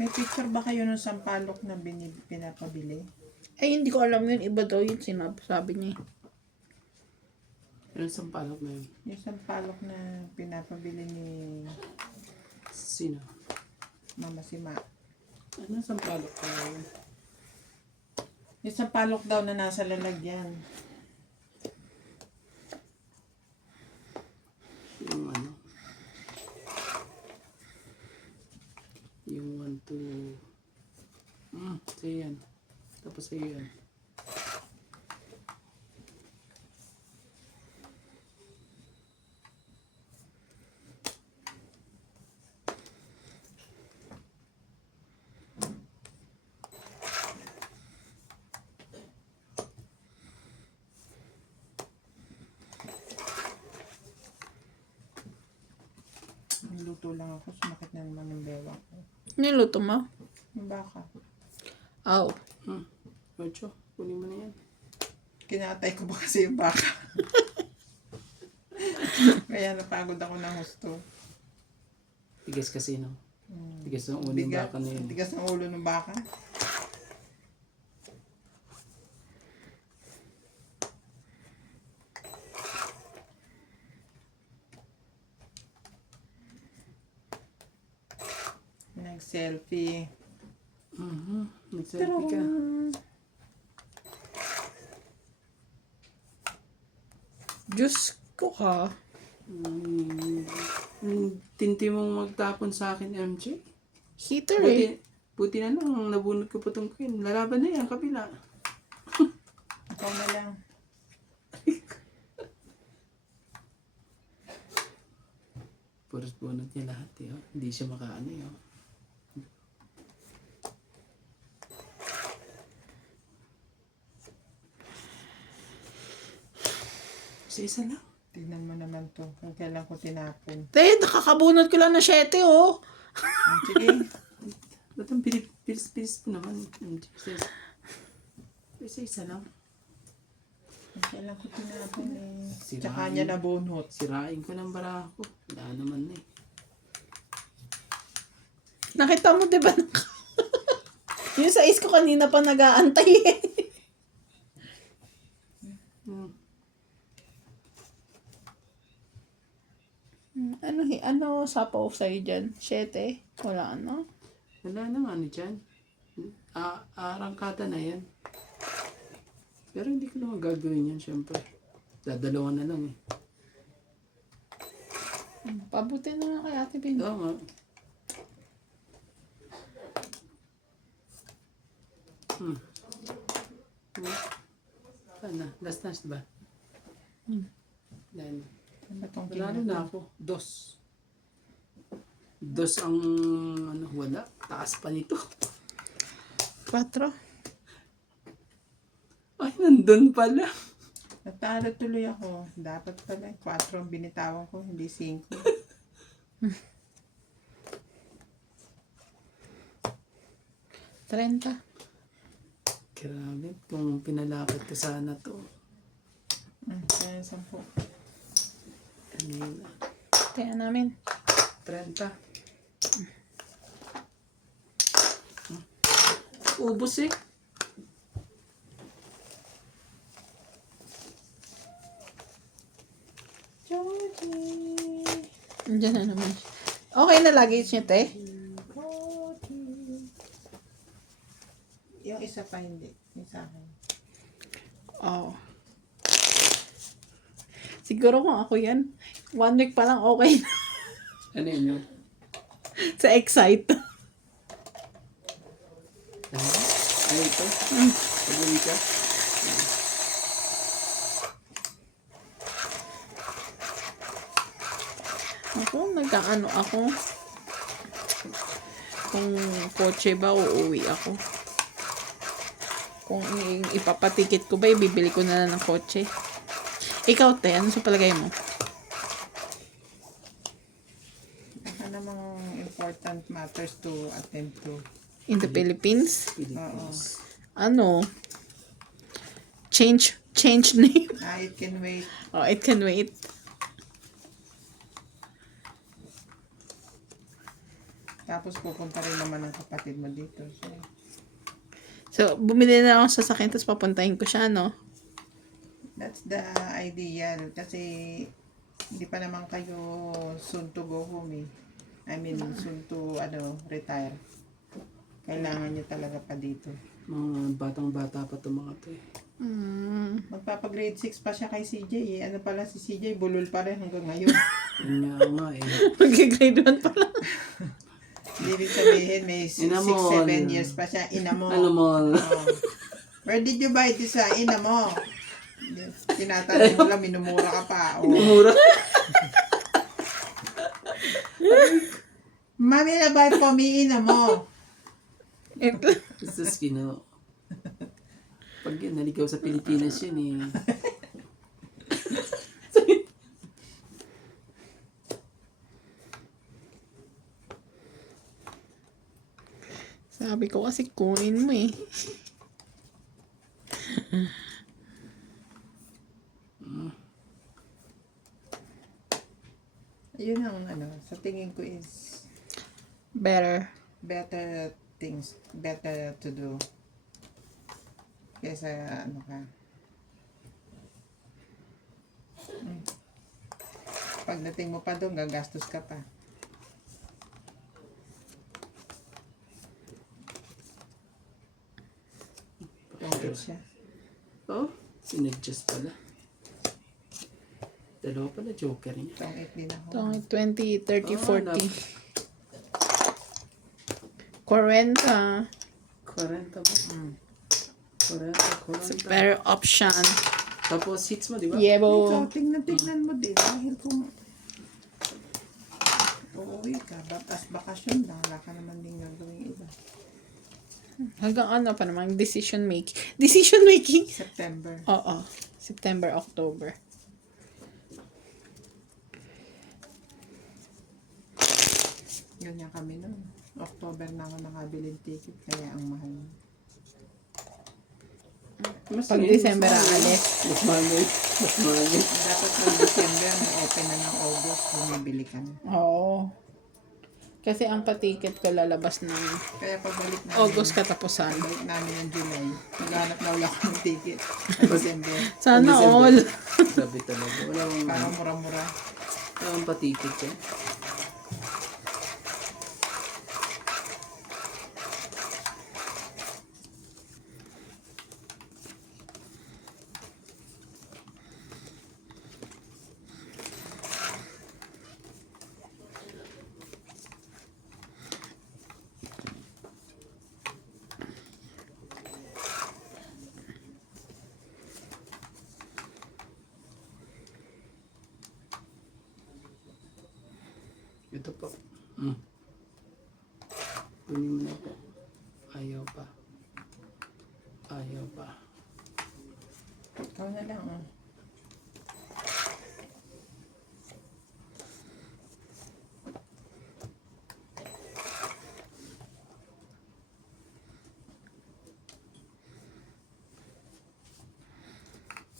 May picture ba kayo ng sampalok na pinapabili? Ay, hindi ko alam yun. Iba daw yun sabi niya. Ano sampalok na yun? Yung sampalok na pinapabili ni Sino? Mama Sima. Ano sampalok na yun? Yung sampalok daw na nasa lalagyan. Yung ano? Yung 1, 2... sa'yo yan. Tapos sa'yo yan. Niluto lang ako, sumakit na naman yung bewang ko. Niluto mo? Yung baka. Aw. Ocho, kunin mo na yan. Kinatay ko ba kasi yung baka? Kaya napagod ako ng gusto. Tigas kasi, no? Tigas ng ulo ng baka na yun. Tigas ng ulo ng baka. Nag-selfie. Nag-selfie ka. Diyos ko ka. Tinti mong magtapon sa akin, MJ. Heater eh. Buti na lang, nabunot ko pa itong queen. Lalaban na yan, kabila. Ikaw na lang. Puros bunot niya lahat, eh. Oh. Hindi siya makaano, eh. Oh. Isa lang. Tignan mo naman to. Kung kailan ko tinapon. Te, nakakabunot ko lang na 7 oh. Sige. Ba't ang pilis-pilis mo naman? Isa lang. Kung kailan ko tinapon eh. Sirain. Tsaka niya nabunot. Sirain ko ng bara ko. Wala naman eh. Nakita mo diba? Yung sa ko kanina pa nag-aantay eh. Ano sapaw sa'yo dyan? 7? Wala ano? Wala nang ano dyan. Arangkada na yan. Pero hindi ko naman gagawin yan, syempre. Dadalawa na lang eh. Pabuti na lang kay Ate Ben. Oo nga. Ano? Last na, diba? Dahil, Ano tong wala na ako. 2 ang ano, wala. Taas pa nito. 4. Ay, nandun pala. Natalo tuloy ako. Dapat pala 4 ang binitawan ko, hindi 5. Trenta. Grabe, kung pinalakad ko sana to. Kaya 10. Kanina. Kaya namin. 30. Ubus eh. Georgie. Andiyan na naman. Okay na lagi niya, te? Yung isa pa hindi. Yung sa akin. Oo. Siguro kung ako yan, 1 week pa lang okay na. Ano yun yun? Sa Excite. Ano ito? Paguli ka? Ako, nagkaano ako. Kung kotse ba, uuwi ako. Kung ipapatikit ko ba, ibibili ko na lang ng kotse. Ikaw, te, ano sa palagay mo? Baka namang important matters to attend to. In the Philippines? Pilipinas. Ano? Change name? It can wait. Oh, it can wait. Tapos pupunta rin naman ang kapatid mo dito. So, bumili na ako sa sasakyan, tapos papuntahin ko siya, no? That's the ideal. Kasi hindi pa naman kayo soon to go home eh. I mean, soon to retire. Kailangan nyo talaga pa dito. Mga batang-bata pa itong mga to eh. Magpapa-grade 6 pa siya kay CJ eh. Ano pala si CJ, bulol pa rin hanggang ngayon. Yun nga eh. Mag-grade 1 pa lang. Hindi rin sabihin, may 6-7 Inamol. years pa siya. Inamo. Ano mo? Oh. Where did you buy this? Inamo. Tinatanong mo lang, minumura ka pa. Oh. Mura. Mami na buy for me, Inamo. Gusto skino. Pag yan, naligaw sa Pilipinas yun eh. Sabi ko kasi kunin mo eh. Yun ang sa tingin ko is Better. better things, better to do. Kesa ka. Pagdating mo pa doon, gagastos ka pa. Tungkol siya. Oh, sinadjust pala. Dalawa pala joker niya. Tungkol din ako. Itong 20, 30, Oh, 40. 40. 40 ba? 40. Better option. Tapos seats mo, di ba? Yebo. Ikaw, tingnan mo din. Dahil kung uuwi ka, batas bakasyon lang, wala ka naman din gagawin iba. Hanggang ano pa naman, decision making. Decision making? September. Oo. September, October. Ganyan kami noon. October na ako nakabiling ticket, kaya ang mahal. Mas Pag ngayon, December mas mahal. aalis. Mas mahal yun. Mas mahal yun. Dapat ng December, may open na ng August, bumibili ka na. Oo. Kasi ang pa-ticket ko lalabas ng Kaya pagbalik namin, August katapusan. pagbalik namin ng July, maghanap na ulit ako ng ticket. Sa December. Sana December. all. Grabe talaga. Parang mura-mura. Walang patikit yan. Ito po. Kunin mo na po. Ayaw pa. Ayaw pa. Ikaw na lang, oh.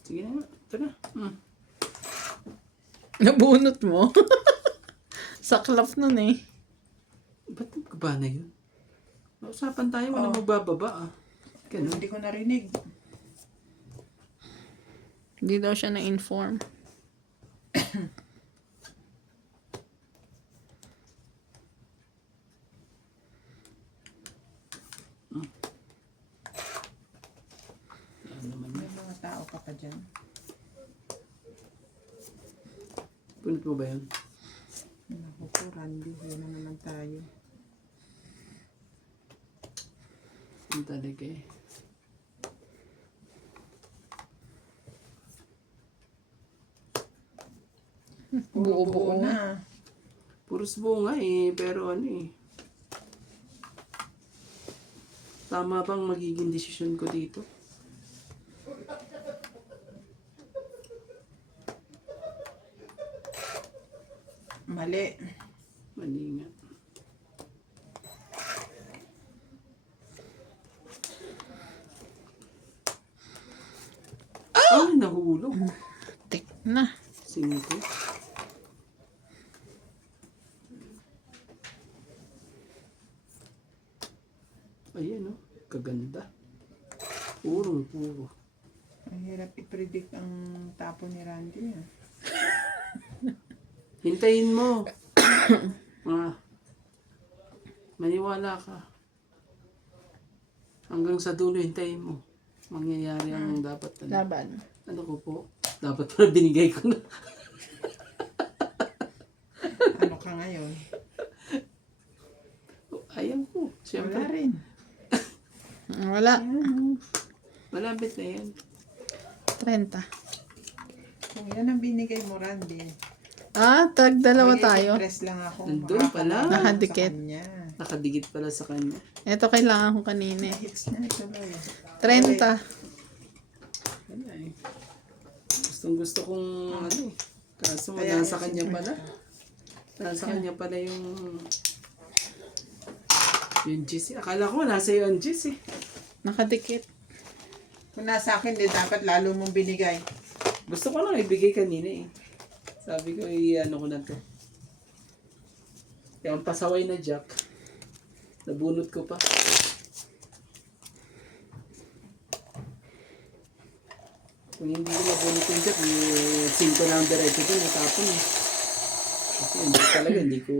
Sige na nga. Ito na. Nabunot mo. Saklap nun eh. Ba't nagkaba na yun? Nausapan tayo, wala magbababa ah. Ganun. Hindi ko narinig. Hindi daw siya na-inform. Ano naman May yun? mga tao ka pa dyan. Punot mo ba yun? Naku po, Randy. Yun na naman tayo. Ano talaga eh. Buo-buo. na. Puros bunga eh, pero ano eh. Tama bang magiging desisyon ko dito? Mali. Mali nga. Ay, nahulog. Tek na. 5. Ayan, oh. Kaganda. Puro. Ang hirap i-predict ang tapo ni Randy. Ah. Hintayin mo. Maniwala ka. Hanggang sa dulo, hintayin mo. Mangyayari ang dapat. Laban. Ano ko po? Dapat pala binigay ko na. Ano ka ngayon? Ayaw ko. Wala Siyempre. rin. Wala. Malapit na yan. 30. Kung yan ang binigay mo, Randy. Dalawa tayo. Press lang ako. Nandun pala. Nakadikit. Sa kanya. Nakadigit pala sa kanya. Ito kailangan ko kanina. Hits na tuloy. 30. Wala eh. Gustong gusto kong ano eh. Kaso Kaya nasa kanya ayusin mo pala. ito. Nasa kanya pala yung GC. Akala ko nasa yung GC. Nakadikit. Kung nasa akin, di dapat lalo mong binigay. Gusto ko lang ibigay kanina eh. Sabi ko ano ko na to. Yung pasaway na jack. Nabunot ko pa. Kung hindi ko nabunot yung jack, yung 5 na ang diretso ko, natapon eh. Kasi hindi ko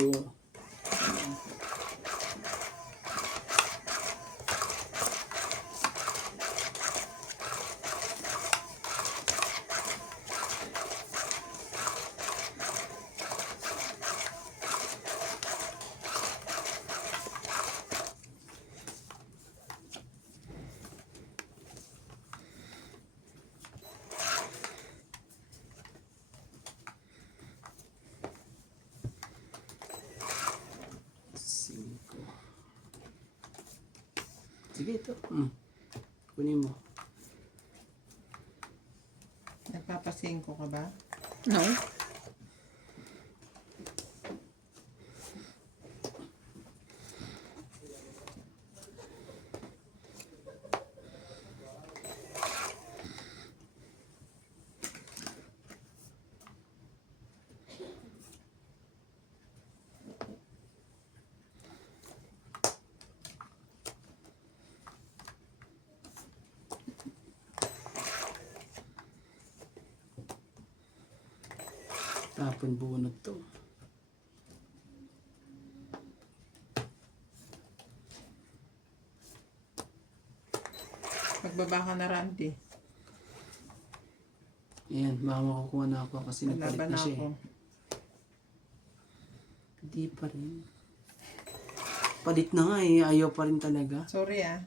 Sige, ito. Kunin mo. Nagpapasingko ka ba? No. Tapon bunot to. Magbaba ka na, Randy. Ayan, baka makukuha na ako kasi napalit Laban na na siya ako. eh. Hindi pa rin. Palit na nga eh, ayaw pa rin talaga. Sorry ah.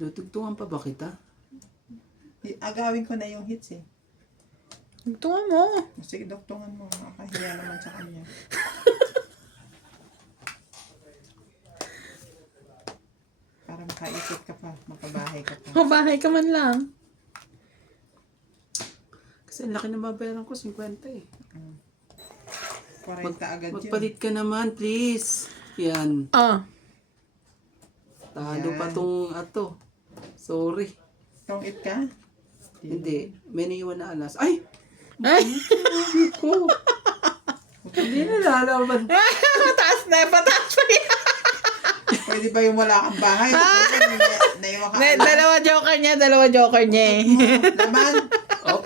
Tutugtungan pa ba kita? Agawin ko na yung hits eh. Tunga mo. Sige, doktungan mo. Nakahiya naman sa kanya. Para makaikot ka pa. Makabahay ka pa. Bahay ka man lang. Kasi ang laki na babayaran ko, 50 eh. 40 agad yun. Magpalit ka naman, please. Yan. Talo Yan. pa tong ato. Sorry. Tongit ka? Hindi. May naiwan na alas. Ay! Ay! Ko! Hindi na lalaban. Pataas na. Pataas pa yan. Pwede ba yung wala kang bahay? Naiwan ka alam. Dalawa joker niya eh. Laman? Oh,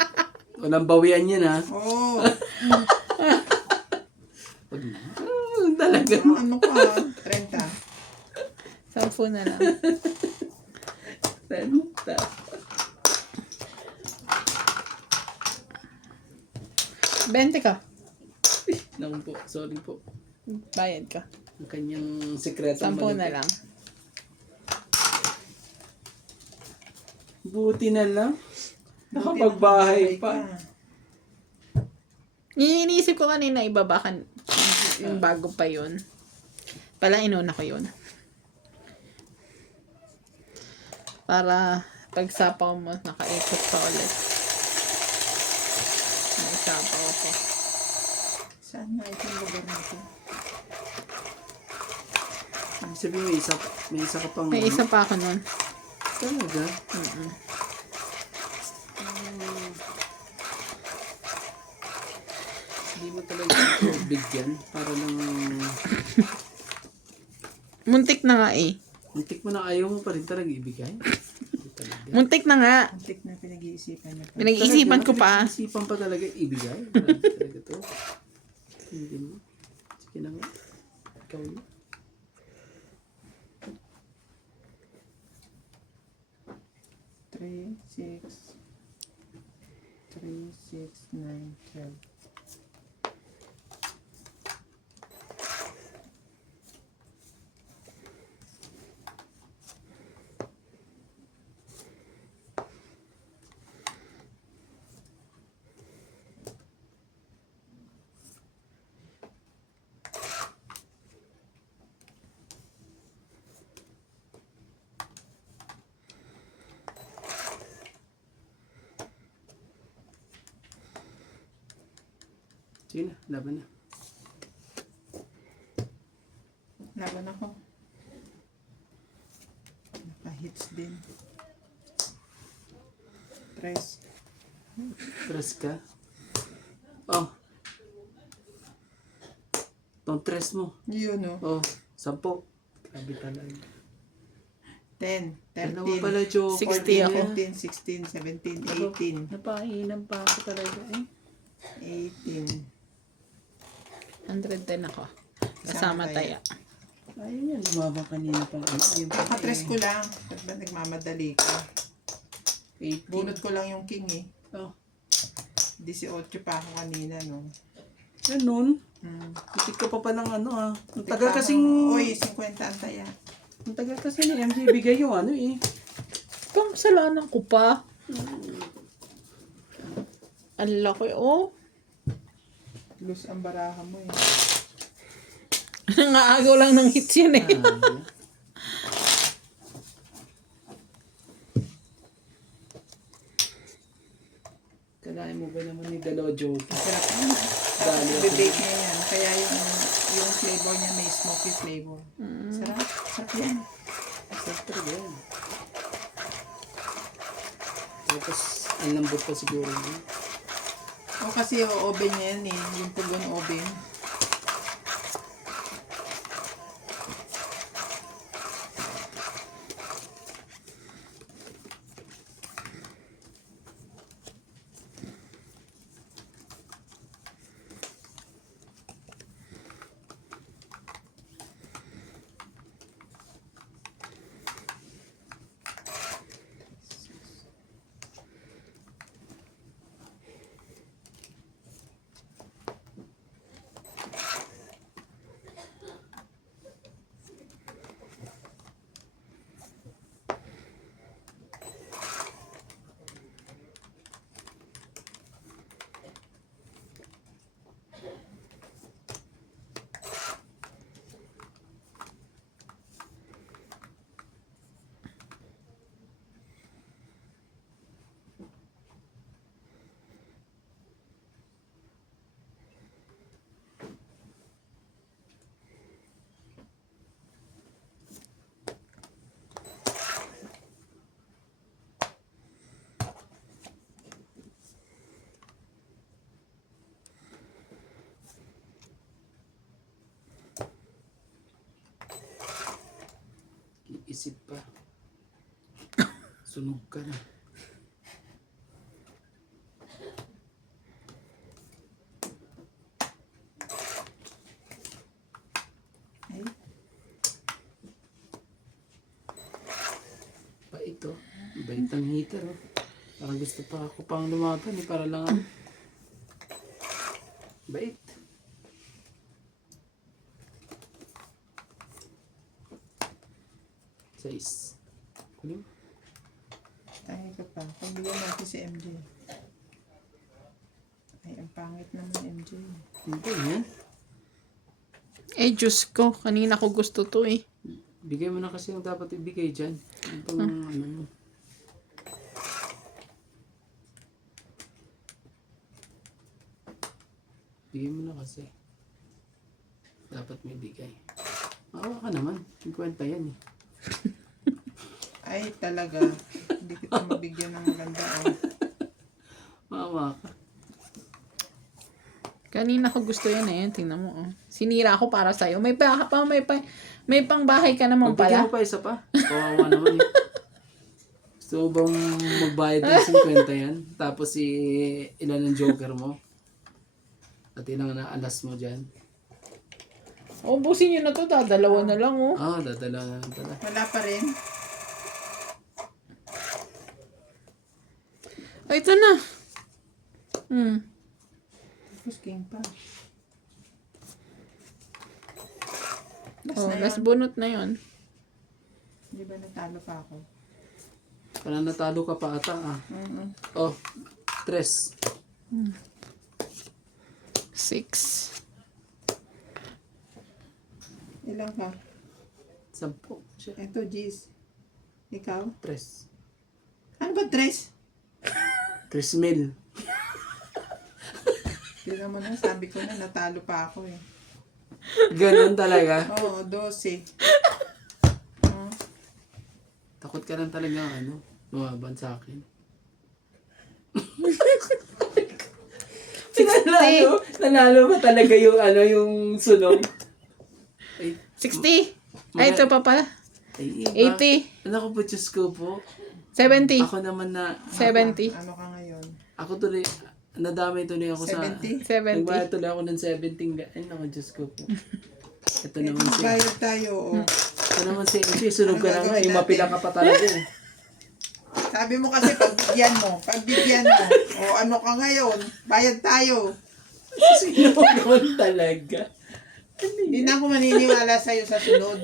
walang bawian yan ha. Oo. Talaga. Ano ka? 30. 10 na lang. 20 ka. Naku po, sorry po. Bayad ka. Ang kanyang sekreto 10 na lang. Buti na lang. Nakapagbahay pa. Iniisip ko kanina ibabakan yung bago pa yun. Pala inuna ko yun. Para pagsapaw mo, nakaikot pa ulit. Naisapaw ko. Saan nga itong lugar nito? Ibig sabihin may isa ka pang... May isa pa ako nun. Talaga? hindi mo talaga ito bigyan para lang Muntik na nga eh. muntik mo na ayaw mo pa rin talaga ibigay. Hindi talaga. Muntik na nga. Antik na pinag-iisipan niya pa. Pinag-iisipan ko pa. Isipan pa talaga ibigay. Talaga to. Hindi mo. Sige na nga. Ikaw na. Three, 6, 9, 12. Sige na, laban na. Laban ako. Naka-hits din. Tres. Tres ka. Oh. Tong tres mo. Yun Oh, o. 10. Grabe talaga. 10, Dalawa 13, pala, Joe. 60 ako. 14, 16, 17, 18. Napahinam pa ako talaga eh. 18. 110 ako. Kasama taya. Ayun yan, lumaba kanina pa. Yun pa Naka-tres ko lang. Ba't ba nagmamadali ka? 18. Bunot ko lang yung king eh. Oh, 18 pa ako kanina, no? ganun. Itik ka pa pa ng ano ah. Ang tagal kasing... Uy, 50 ang taya. Ang tagal kasi ni MJ bigay yung ano eh. Pang kasalanan ko pa. Ang laki oh. Lose ang baraha mo eh. Nangaagaw lang ng hits yun eh. Kalahin mo ba naman ni Dalojo? Sarap yun. Dali ako. Bibake niya yan. Kaya yung flavor niya may smoky flavor. Sarap. Sarap yan. Sarap talaga yan. Tapos, ang lambot pa siguro yun. O kasi yung oven niya yan eh. Yung pugon oven. Isip pa. Sunog ka na. Ay, Bait oh. Bait ang heater oh. Parang gusto pa ako pang lumaban eh. Para lang ano. Bait. Sais. Kulim. tayo ka pa. Pambigyan natin si MJ. Ay, ang pangit naman MJ. Hindi yan. Eh, Diyos ko. Kanina ko gusto to eh. Bigay mo na kasi yung dapat ibigay dyan. Yung pang ano mo. Bigay mo na kasi. Dapat may bigay. Maawa ka naman. 50 yan eh. Ay, talaga. Hindi kita mabigyan ng maganda. Oh. Maawa ka. Kanina ko gusto yan eh. Tingnan mo. Oh. Sinira ko para sa'yo. May pang bahay ka naman Pagbigyan pala. mo pa isa pa. Kawawa naman eh. Gusto mo bang magbayad ng 50 yan? Tapos ilan ang joker mo? At ilang na alas mo dyan? Ubusin nyo na to. Dalawa na lang oh. Ah, dadala na lang pala. Wala pa rin. Ay, ito na. Tapos king pa. Oh, last bunot na yon. Di ba natalo pa ako? Parang natalo ka pa ata ah. Oh, 3. 6. Ilang ka? 10. Shit. Ito, Gis. Ikaw? 3. Ano ba, tres? 3,000. Tignan mo na, sabi ko na, natalo pa ako eh. Ganun talaga. Oo, 12. Takot ka lang talaga lumaban sa akin. 60. Nanalo ba talaga yung yung sunog? Ay, 60. Ay, ito pa pala. ay, iba. 80. Ano ko po, Diyos ko po? 70. Ako naman na, 70. Ano ka ngayon? ako tuloy, nadamay tuloy ako 70? 70. Nagbayad tuloy ako ng 17. Ay, naku, Diyos ko po. Ito naman si, Bayad tayo, oh. ito naman si, sunog ka na nga, gagawin yung mapila ka pa talaga eh. Sabi mo kasi, pagbigyan mo. O ano ka ngayon? Bayad tayo. Sino naman talaga? Hindi na ako maniniwala sa'yo sa sunod.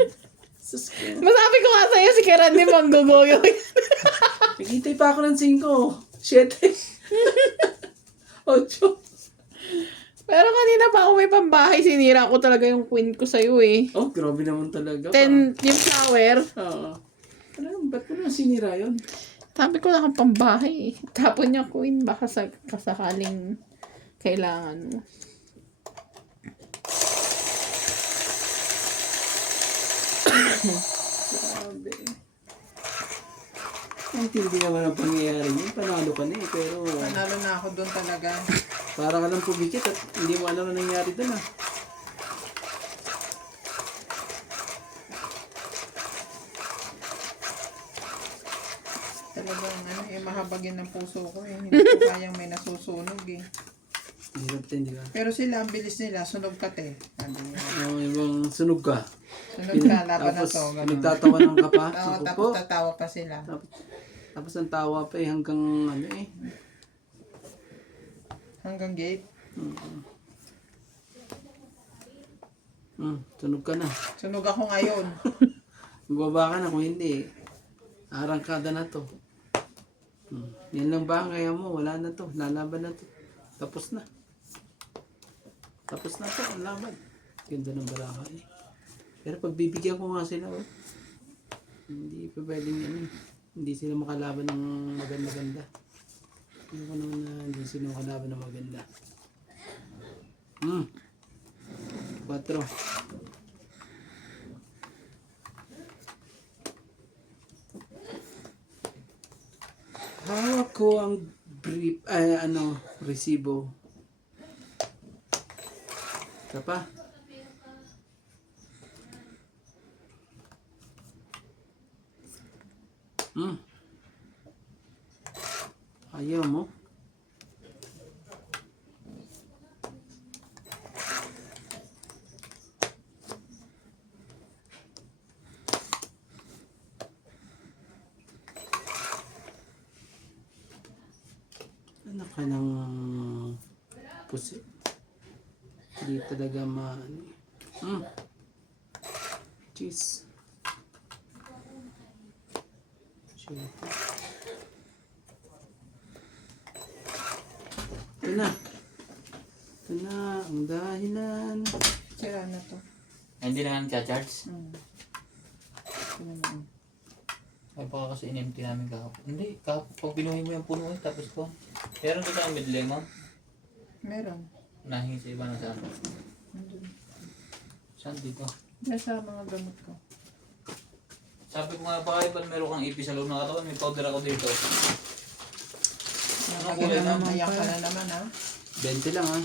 Sus ko. Masabi ko nga sa'yo, si Karandi manggugoyo. Naghintay pa ako ng 5. 7. 8. Pero kanina pa ako may pambahay, sinira ko talaga yung queen ko sa'yo eh. Oh, grabe naman talaga. 10 yung flower. Oo. Ano, ba't mo na sinira yun? Sabi ko lang ang pambahay eh. Tapon niya queen, baka sa kasakaling kailangan mo. Grabe. Ang tindi naman ang pangyayari niya. Panalo ka na eh. Pero Panalo na ako doon talaga. para ka lang pumikit at hindi mo alam na nangyari doon ah. Talagang mahabagin ng puso ko eh. Hindi ko kayang may nasusunog eh. Ang hirap din, di ba? Pero sila, ang bilis nila, sunog ka te. Sabi niya. Ibang sunog ka. Sunog ka, laban na Tapos to. Ganun. nagtatawanan ka pa. Oo, Naku tapos po. tatawa pa sila. Tapos ang tawa pa eh hanggang Hanggang gate. Sunog ka na. Sunog ako ngayon. Magbaba ka na kung hindi. Arangkada na to. Yan lang ba ang kaya mo? Wala na to. Lalaban na to. Tapos na. Tapos na to. Ang laban. Ganda ng baraha eh. Pero pagbibigyan ko nga sila hindi pa pwedeng hindi sila makalaban ng maganda-ganda. Ano ko naman na hindi sila makalaban ng maganda. 4. Hawak ko ang brief, resibo. Isa pa. Ayaw mo? Ano ka ng pusi? Hindi talaga cheese. Sure. Ito na. Ito na ang dahilan. Sira na to. Hindi na nga charge. Ito naman. Ay baka kasi in-empty namin kahapon. Hindi, kahapon pag binuhay mo yung puno tapos ko. Meron ka tayong medley mo? Meron. Nahingi sa iba na saan. Saan dito? Diyan sa mga gamot ko. Sabi ko nga baka iba meron kang ipis sa loob ng katawan. May powder ako dito. Ano kulay na? Ayan ka na naman ha. 20 lang ha.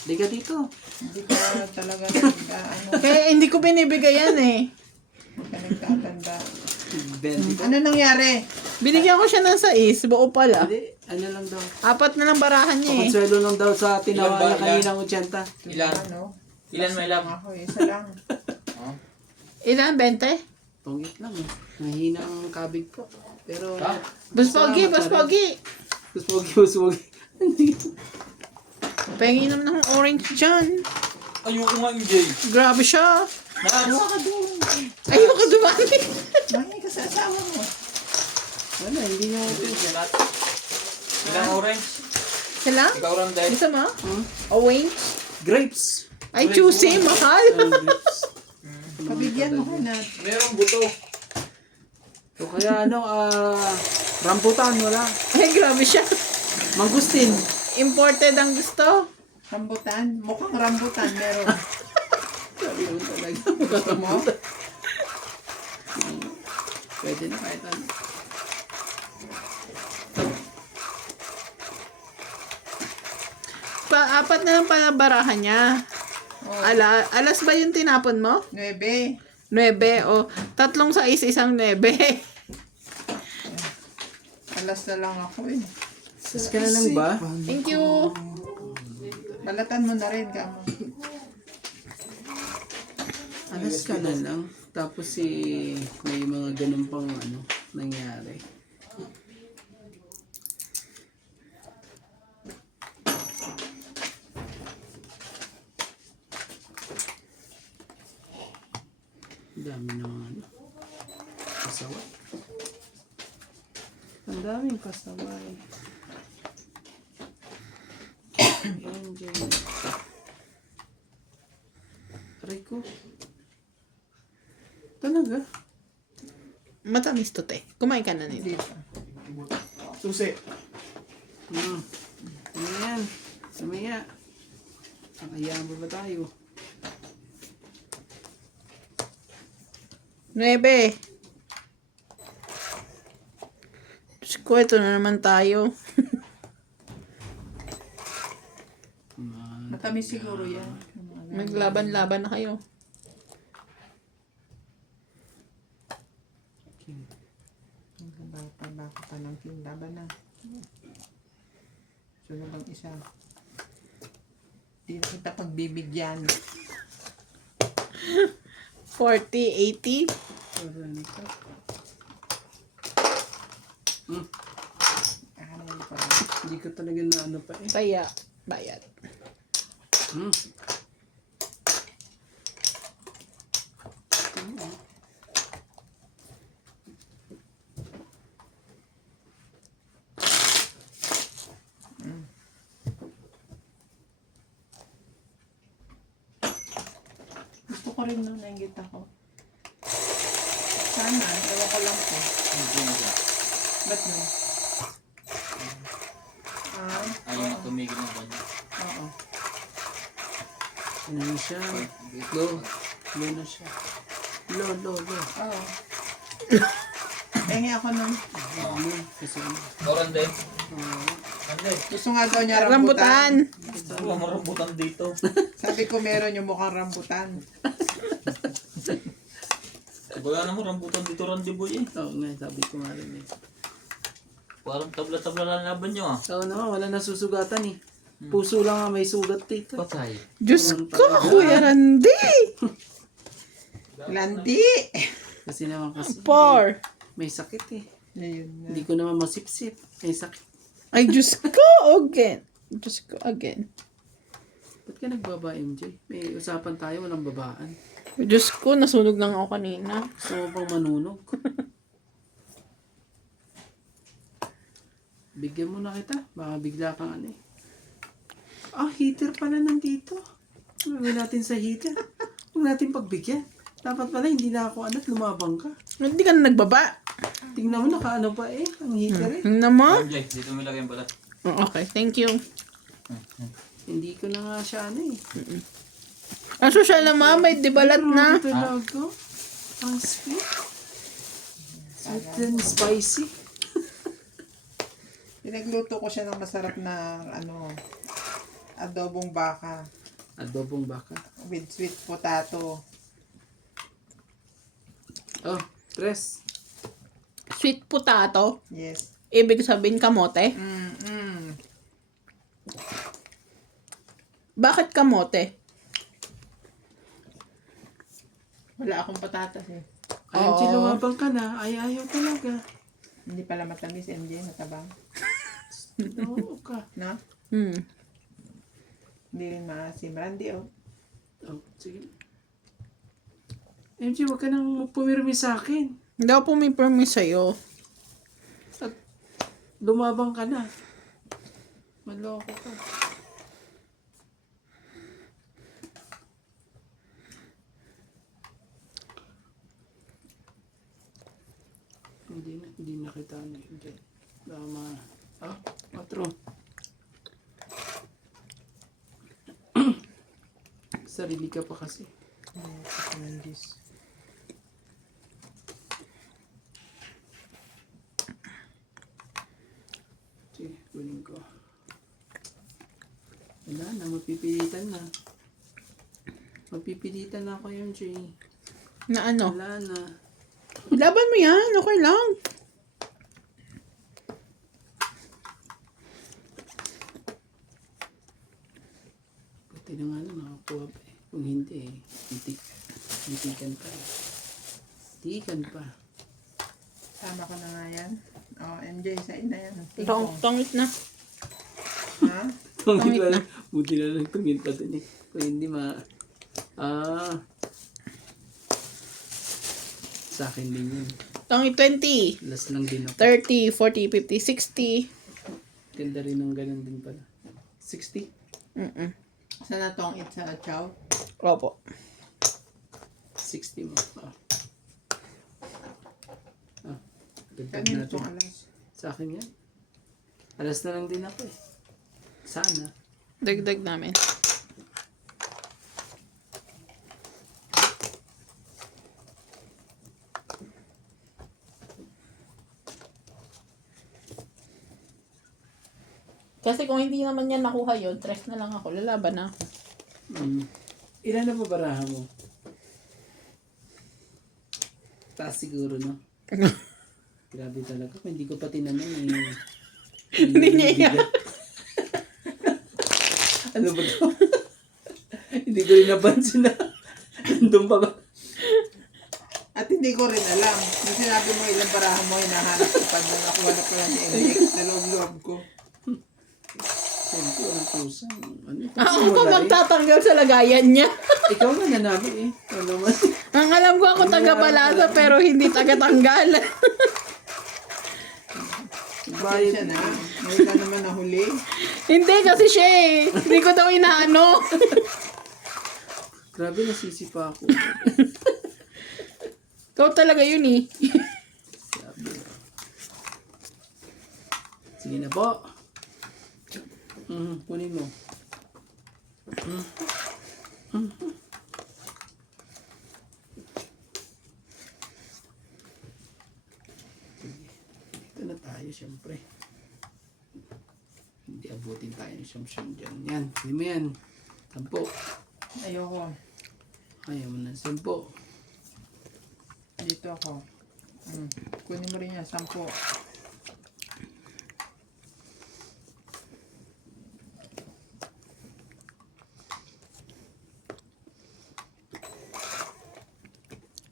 Di ka dito. Hindi ka talaga ano, Kaya hindi ko binibigay yan eh. ka nagtatanda. Bendy ka. Ano nangyari? Binigyan ko siya ng 6, buo pala. Hindi, ano lang daw. 4 na lang barahan niya eh. Konsuelo lang daw sa tinawa Ilan ba? niya kaninang 80. Ilan? Ano? Ilan may lab? Ako, isa lang. Oh. Ilan? 20? Tungit lang eh. Mahina ang kabig ko. Pero, Ha? Bus Pogi, Salamat Bus na rin. Pogi. Buswagi. Penginom ng orange dyan. Ayoko nga, MJ. Grabe siya. Ano? Ayoko dumami. Mahingi ka sa asawa mo. Ano, hindi niya Ilang orange? Sila? Ikaw rin dahil. Gusto mo? Hmm? Orange? Grapes. Ay, juicy. Mahal. Grapes. Pabigyan mo ka na. Merong buto. So, kaya ano, rambutan, wala. Ay, grabe siya. Mangustin. Imported ang gusto. Rambutan. Mukhang rambutan meron. Sabi naman talaga. Gusto mo? Pwede na kahit ano. Apat na lang pala barahan niya. Oh, Alas ba yung tinapon mo? 9. 9 o 3 sa isang 9. Alas na lang ako eh. Sas ka na lang ba? Thank you. Balatan mo na rin ka mo. Alas ka na lang. Tapos may mga ganun pang ano, nangyari. Ang dami naman ano. Pasaway. Ang daming pasaway. Angel. Aray ko. Talaga? Matamis to, te. Kumain ka na nito. Dito. Susi. Ano yan? Samaya. Nakayaan ba tayo? 9. Diyos ko, ito na naman tayo. Matamis siguro yan. Maglaban-laban na kayo. Baka pa ng laban na. Sunod ang isa. Di na kita pagbibigyan. 40, 80. Parang Ano pa. hindi ko talaga na ano pa eh. Kaya, bayad. Hmm. Gusto ko rin nung nainggit ako. Sana, ewan ko lang po. Ba't no? Ayaw na tumigil ng kanya. Oo. Ano na siya? Low. Low na siya. Low. Oo. Pengi ako nun. Ano? Kasi ano? Ikaw rin dahil. ah, Ande. Gusto nga daw niya Rambutan. rambutan. Wala marambutan dito. Sabi ko meron yung mukhang rambutan. Wala naman rambutan dito rin di boy eh. Oo nga, sabi ko nga rin eh. Parang tabla-tabla lang laban nyo ah. Oo naman, wala na susugatan eh. Puso lang nga may sugat dito. Patay. Diyos ko, Kuya Randy. Landi! Kasi naman kasi 4. may sakit eh. Ayun na. Hindi ko naman masipsip. May sakit. Ay, Diyos ko, again. Diyos ko, again. Ba't ka nagbaba, MJ? May usapan tayo, walang babaan. Diyos ko, nasunog lang ako kanina. Gusto mo pang manunog? Bigyan mo na kita. Baka bigla kang ano eh. Ah, heater pala nandito. Gawin natin sa heater. Huwag natin pagbigyan. Dapat pala hindi na ako anak, lumabang ka. Hindi ka na nagbaba. Tingnan mo, nakaano pa eh. Ang heater eh. Ano mo? MJ, dito mo ilagay yung balat. Okay, thank you. Hindi ko na nga siya ano eh. Ang social naman, may dibalat na. Grabe talaga. Ang sweet. Sweet and spicy. Pinagluto ko siya ng masarap na ano adobong baka Adobong baka. with sweet potato. Oh, tres. Sweet potato. Yes. Ibig sabihin kamote. Mm-mm. Bakit kamote? Wala akong patatas eh. Ay, Oo. lumabang ka na. Ay, ayaw talaga. Hindi pala matamis, MJ, matabang. Oo ka. No? Hmm. Hindi rin maasim. Randy, oh. Oh, sige. MJ, wag ka nang pumirmi sa akin. Hindi ako pumipermi sa'yo. At lumabang ka na. Maloko ka. Hindi na kita ano yun. Tama. Ah, 4. Sarili ka pa kasi. Sige, kunin ko. Wala na, mapipilitan na. Mapipilitan na ako yung Jay. Na ano? Wala na. Laban mo yan. Okay lang. Buti na nga lang nakakuha pa eh. Kung hindi eh, titikan pa eh. Titikan pa. Tama ko na nga yan. Oh, MJ, sa'yo na yan. Tongit na. Ha? Tungit Tungit pa na. lang. Buti na lang tungit pa dun eh. Kung hindi sa akin din yun. Tongit 20. Last lang din ako. 30, 40, 50, 60. Ganda rin ng ganun din pala. 60? Mm-mm. Saan na tong sa chow? Opo. 60 mo. Dagdag Kanino natin. tong alas? Sa akin yan. Alas na lang din ako eh. Sana. Dagdag namin. Kasi kung hindi naman yan nakuha yun, tres na lang ako. Lalaban na ako. Ilan na ba baraha mo? Taas siguro, no? Grabe talaga. Kung hindi ko pa tinanong eh. Hindi niya yan. Ano ba ito? Hindi ko rin napansin na. Nandun pa ba? At hindi ko rin alam. Nung sinabi mo ilang barahan mo, hinahanap ko pa nung nakuha na ko yan si MJ sa loob-loob ko. Siyempre, walang kusang. Ano ito? Ako pa Wala eh. magtatanggal sa lagayan niya. Ikaw nga nanami eh. Ano man? Ang alam ko ako taga-balasa pero hindi taga-tanggal. Bakit siya na? Ngayon ka naman nahuli. Hindi kasi siya eh. Hindi ko daw inaano. Grabe, nasisipa ako. Ikaw talaga yun eh. Sabi. Sige na po. Kunin mo. Dito na tayo, syempre. Hindi abutin tayo ng siyam-siyam dyan. Yan, hindi mo yan. 10. Ayoko. Ayaw mo ng 10. Dito ako. Kunin mo rin yan, 10.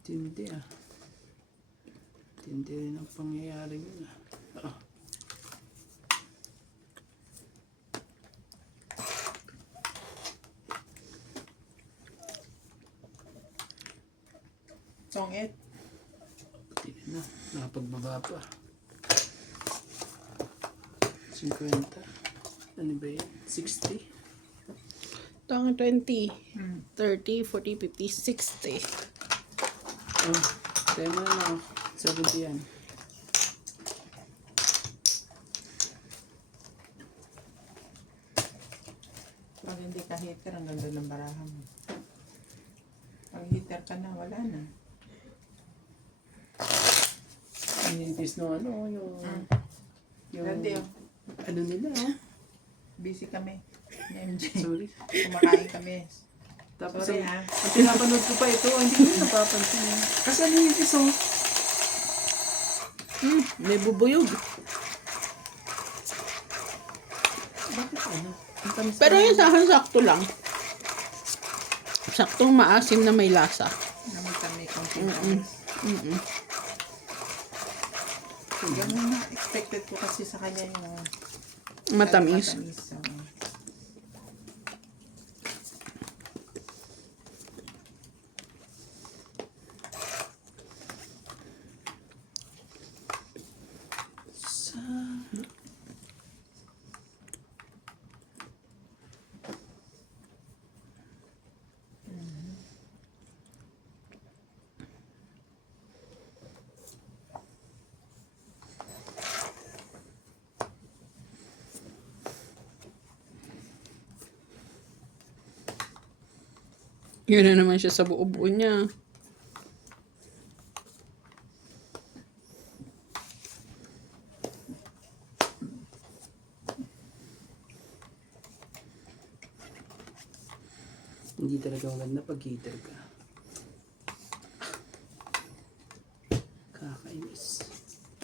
Tindi ah. Tindi rin ang pangyayari yun ah. Tong 8. Pati na. Nakapagbaba pa. 50. Ano ba yan? 60. Ito ang 20, 30, 40, 50, 60. Oh, tayo mo na lang. 70 yan. Pag hindi ka hitter, ang ganda ng barahan mo. Pag hitter ka na, wala na. Inintis no ano, yung Randy, oh. ano nila oh. B busy kami. Ni MJ. Sorry. Kumakain kami. Tapos Sorry, ang pinapanood ko pa ito, hindi ko napapansin. Kasi ano yung iso? May bubuyog. Bakit ano? Ang tamis Pero na- yun sa akin, sakto lang. Saktong maasim na may lasa. Kami konting tamis. Ganun na. Expected ko kasi sa kanya yung Matamis. matamis. Yun na naman siya sa buo-buo niya. Hindi talaga maganda pag heater ka. Kakainis.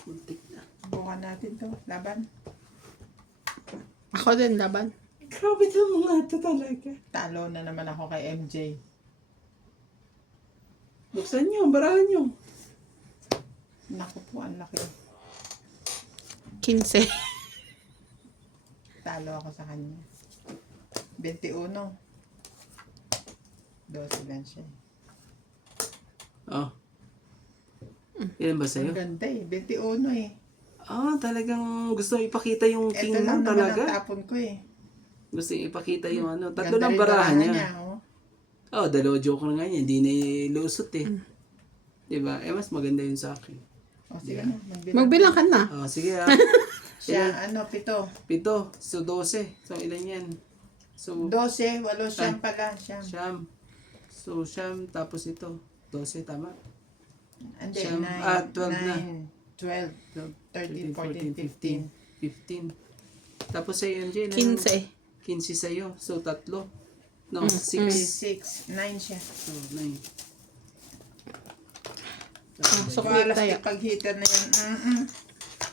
Muntik na. Bukan natin to. Laban. Ako din, laban. Grabe na mga ito talaga. Talo na naman ako kay MJ. Buksan nyo, barahan nyo. Naku po, ang laki. 15. Talo ako sa kanya. 21. 12 lang siya. Oh. Ilan ba Ang sa'yo? ganda eh. 21 eh. Ah, talagang gusto ipakita yung Ito king lang mo naman ang talaga. tapon ko eh. Gusto ipakita yung ano. Tatlo Ganda lang rin barahan niya. oh. Oh, dalawa joke na nga niya. Hindi na ilusot eh. Diba? Eh, mas maganda yun sa akin. O sige na, magbilang. Magbilang ka na. Oh, sige ah. Siya, ano, 7. 7. So, 12. So, ilan yan? So, 12, 8 siyam pala. Siyam. Siyam. So, siyam. Tapos ito. 12, tama? Hindi, Siyam. 9, 12 na. 12, 13, 14, 15. 15. Tapos sa MJ, 15. 15 sa'yo. So, 3. No, 6. 6, 9 siya. So, 9. Sukli Balas tayo. pag heater na yan.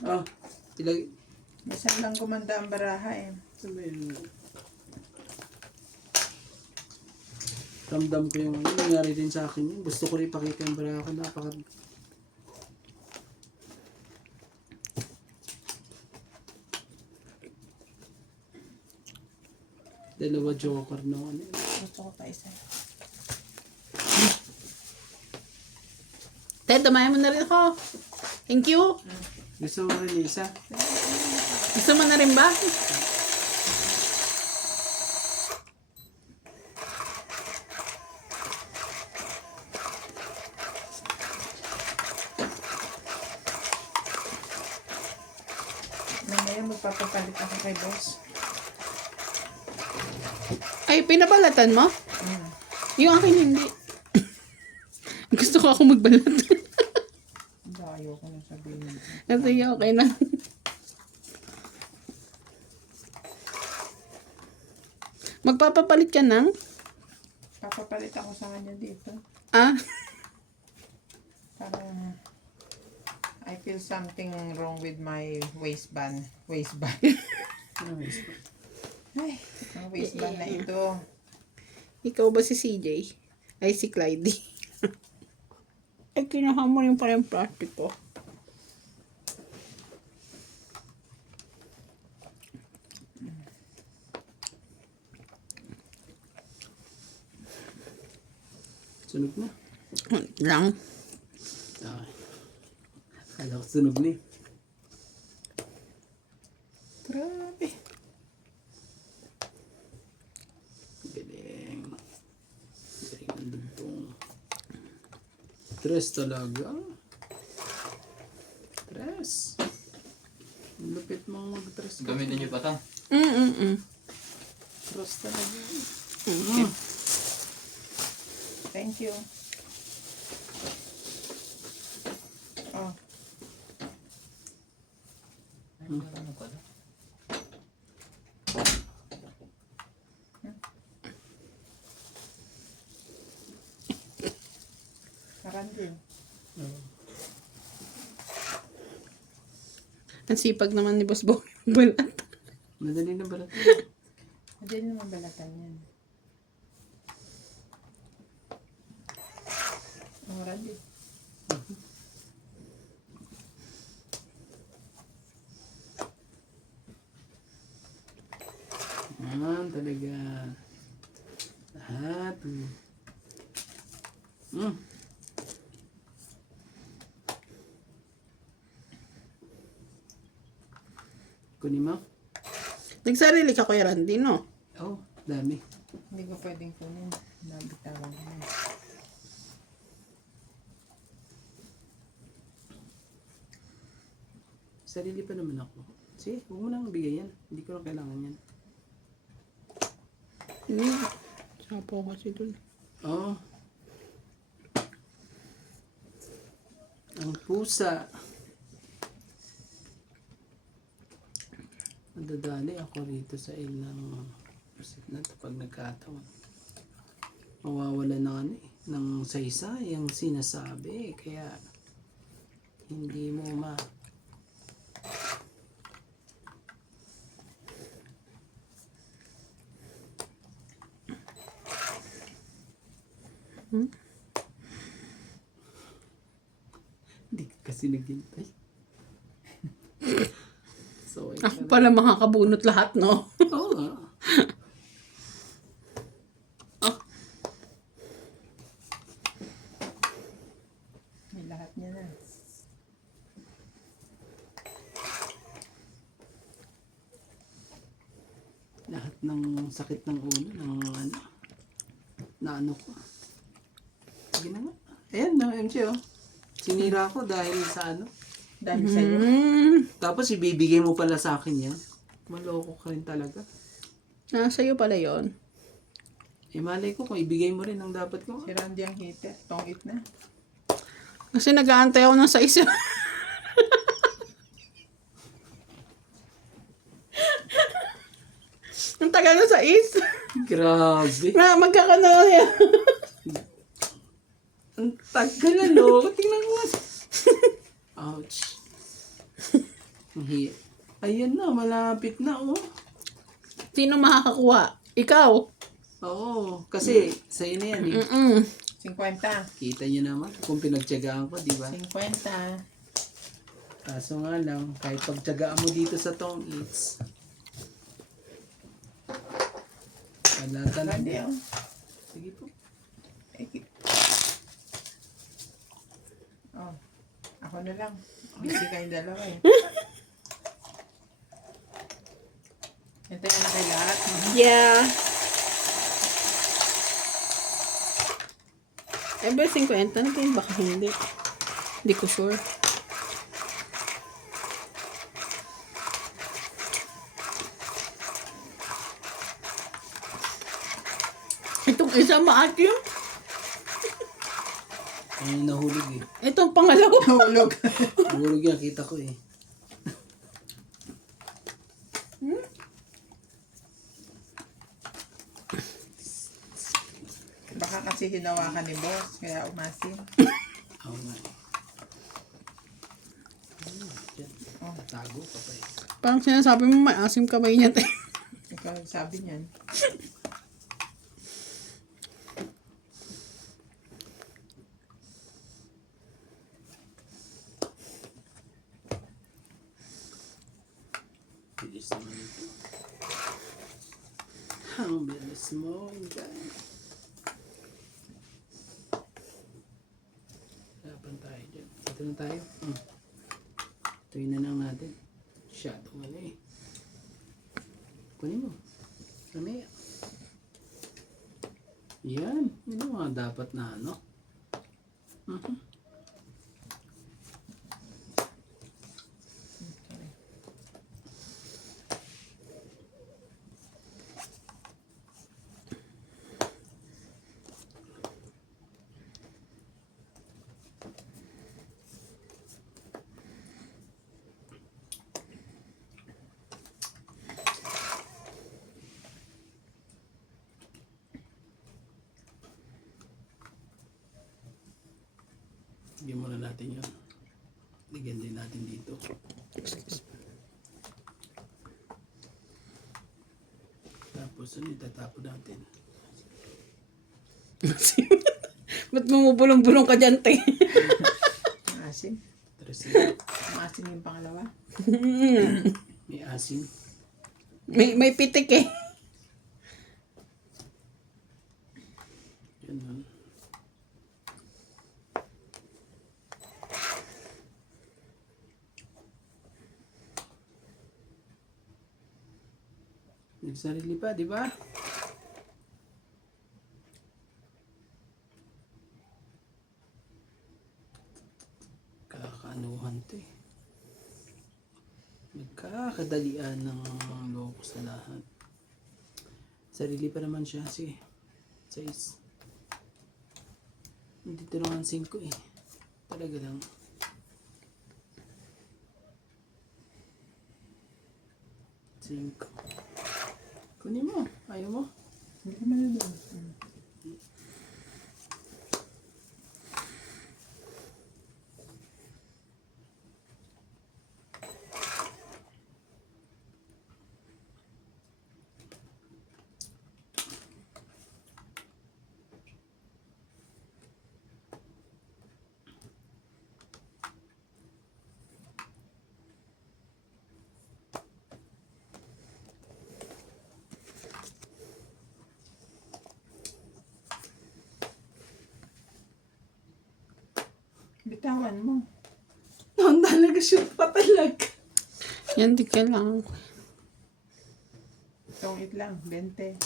Oh, ilag... Masan lang gumanda ang baraha eh. Saan ba yun? Ramdam ko yung ano, nangyari din sa akin yun. Gusto ko rin ipakita yung bara ko. Napaka... Dalawa joker na ano. Gusto ko pa isa. Ted, damayan mo na rin ako. Thank you. Gusto mo rin isa? Gusto mo na rin ba? Mamaya magpapapalit ako kay boss. Ay, pinabalatan mo? Yung akin hindi. Gusto ko ako magbalat. Hindi, ayoko na sabihin. Kasi okay na. Magpapapalit ka ng? Papapalit ako sa kanya dito. Ah, Parang I feel something wrong with my waistband. Waistband. Ano ba isa? Ay, ang waistband na ito. ikaw ba si CJ? Ay, si Clyde. Ay, kinahamon yung parang plastic ko. Sunog na. Lang. Okay. Kala ko sunog na eh. Grabe. Galing. Galing ang dugtong. Tres talaga. Tres. Ang lupit mo mag-tres. Gamitin niyo pa ta. Tres talaga. Thank you. Oh, Ano pala? Randin. Ang sipag naman ni Boss Boy balat. Madali na balat. Madali naman balatan yan. Oh, Randin. Talaga. Lahat. Mm. Kunin mo? Nagsarili ka, Kuya Randy, no? Oh, dami. Hindi ko pwedeng kunin. Nabitawan ko na. Sarili pa naman ako. Sige, huwag mo nang bigay yan. Hindi ko na kailangan yan. Hindi. Sapo kasi dun. Oh. Ang pusa. Nadadali ako rito sa ilang percent na ito pag nagkataon. Mawawala na ano eh, ng saysay ang sinasabi. Kaya hindi mo ma... Hindi ka kasi naghintay. So, Ako pala makakabunot lahat, no? oo nga. May lahat niya na. Lahat ng sakit ng ulo, ng ano, na ano ko. Sige na nga. Ayan no, MC oh. Sinira ko dahil sa ano. Dahil sa'yo. Tapos ibibigay mo pala sa akin yan. Maloko ka rin talaga. Sa'yo pala yon. Eh malay ko kung ibigay mo rin ang dapat ko. Si Randy ang hite. Tongit na. Kasi nag-aantay ako ng sa isa. Ang tagal na sa is. Grabe. Na, magkakano yan. Ang tagal na no. Tingnan mo. Ouch. Ayan na, malapit na oh. Sino makakakuha? Ikaw. Oo, kasi sa'yo na yan eh. 50. Kita nyo naman kung pinagtyagaan ko, di ba? 50. Kaso nga lang, kahit pagtyagaan mo dito sa Tong Eats, wala Randy, talaga. oh. Sige po. Oh. Ako na lang. Busy kayong dalawa eh. Ito yan na kay lahat. Yeah. Ever 50 na kayo, baka hindi. Hindi ko sure. Itong isa maatim. Ang nahulog eh. Itong pangalawa. Hulog. Nahulog yan, kita ko eh. Baka kasi hinawakan ni boss. Kaya umasin. Oo nga. Yan. Oh. Tago pa pa eh. Parang sinasabi mo may asim kamay niya. Ikaw sabi niyan. Bilis naman ito. Ang bilis mo, hindi. Laban tayo dyan. Ito na tayo. Tuloy na lang natin. Shadow nga eh. Kunin mo. Mamaya. Yan. Yan ang mga dapat na ano. Lagyan muna natin yun. Lagyan din natin dito. Tapos ano itatapon natin? Ba't bumubulong-bulong ka dyan, te? Asim. Tresito. Maasim yung pangalawa. May asin. may pitik eh. Ganun. Nagsarili pa, di ba? Kakaanuhan to eh. Nagkakadalian ng loko sa lahat. Sarili pa naman siya. Sige. 6. Hindi tulungan 5 eh. Talaga lang. Cinco. Kunin mo. Ayaw mo. Hindi ko malulog. Bitawan mo. Ang talaga shoot pa talaga. Yan, di kailangan. Tungit lang, 20.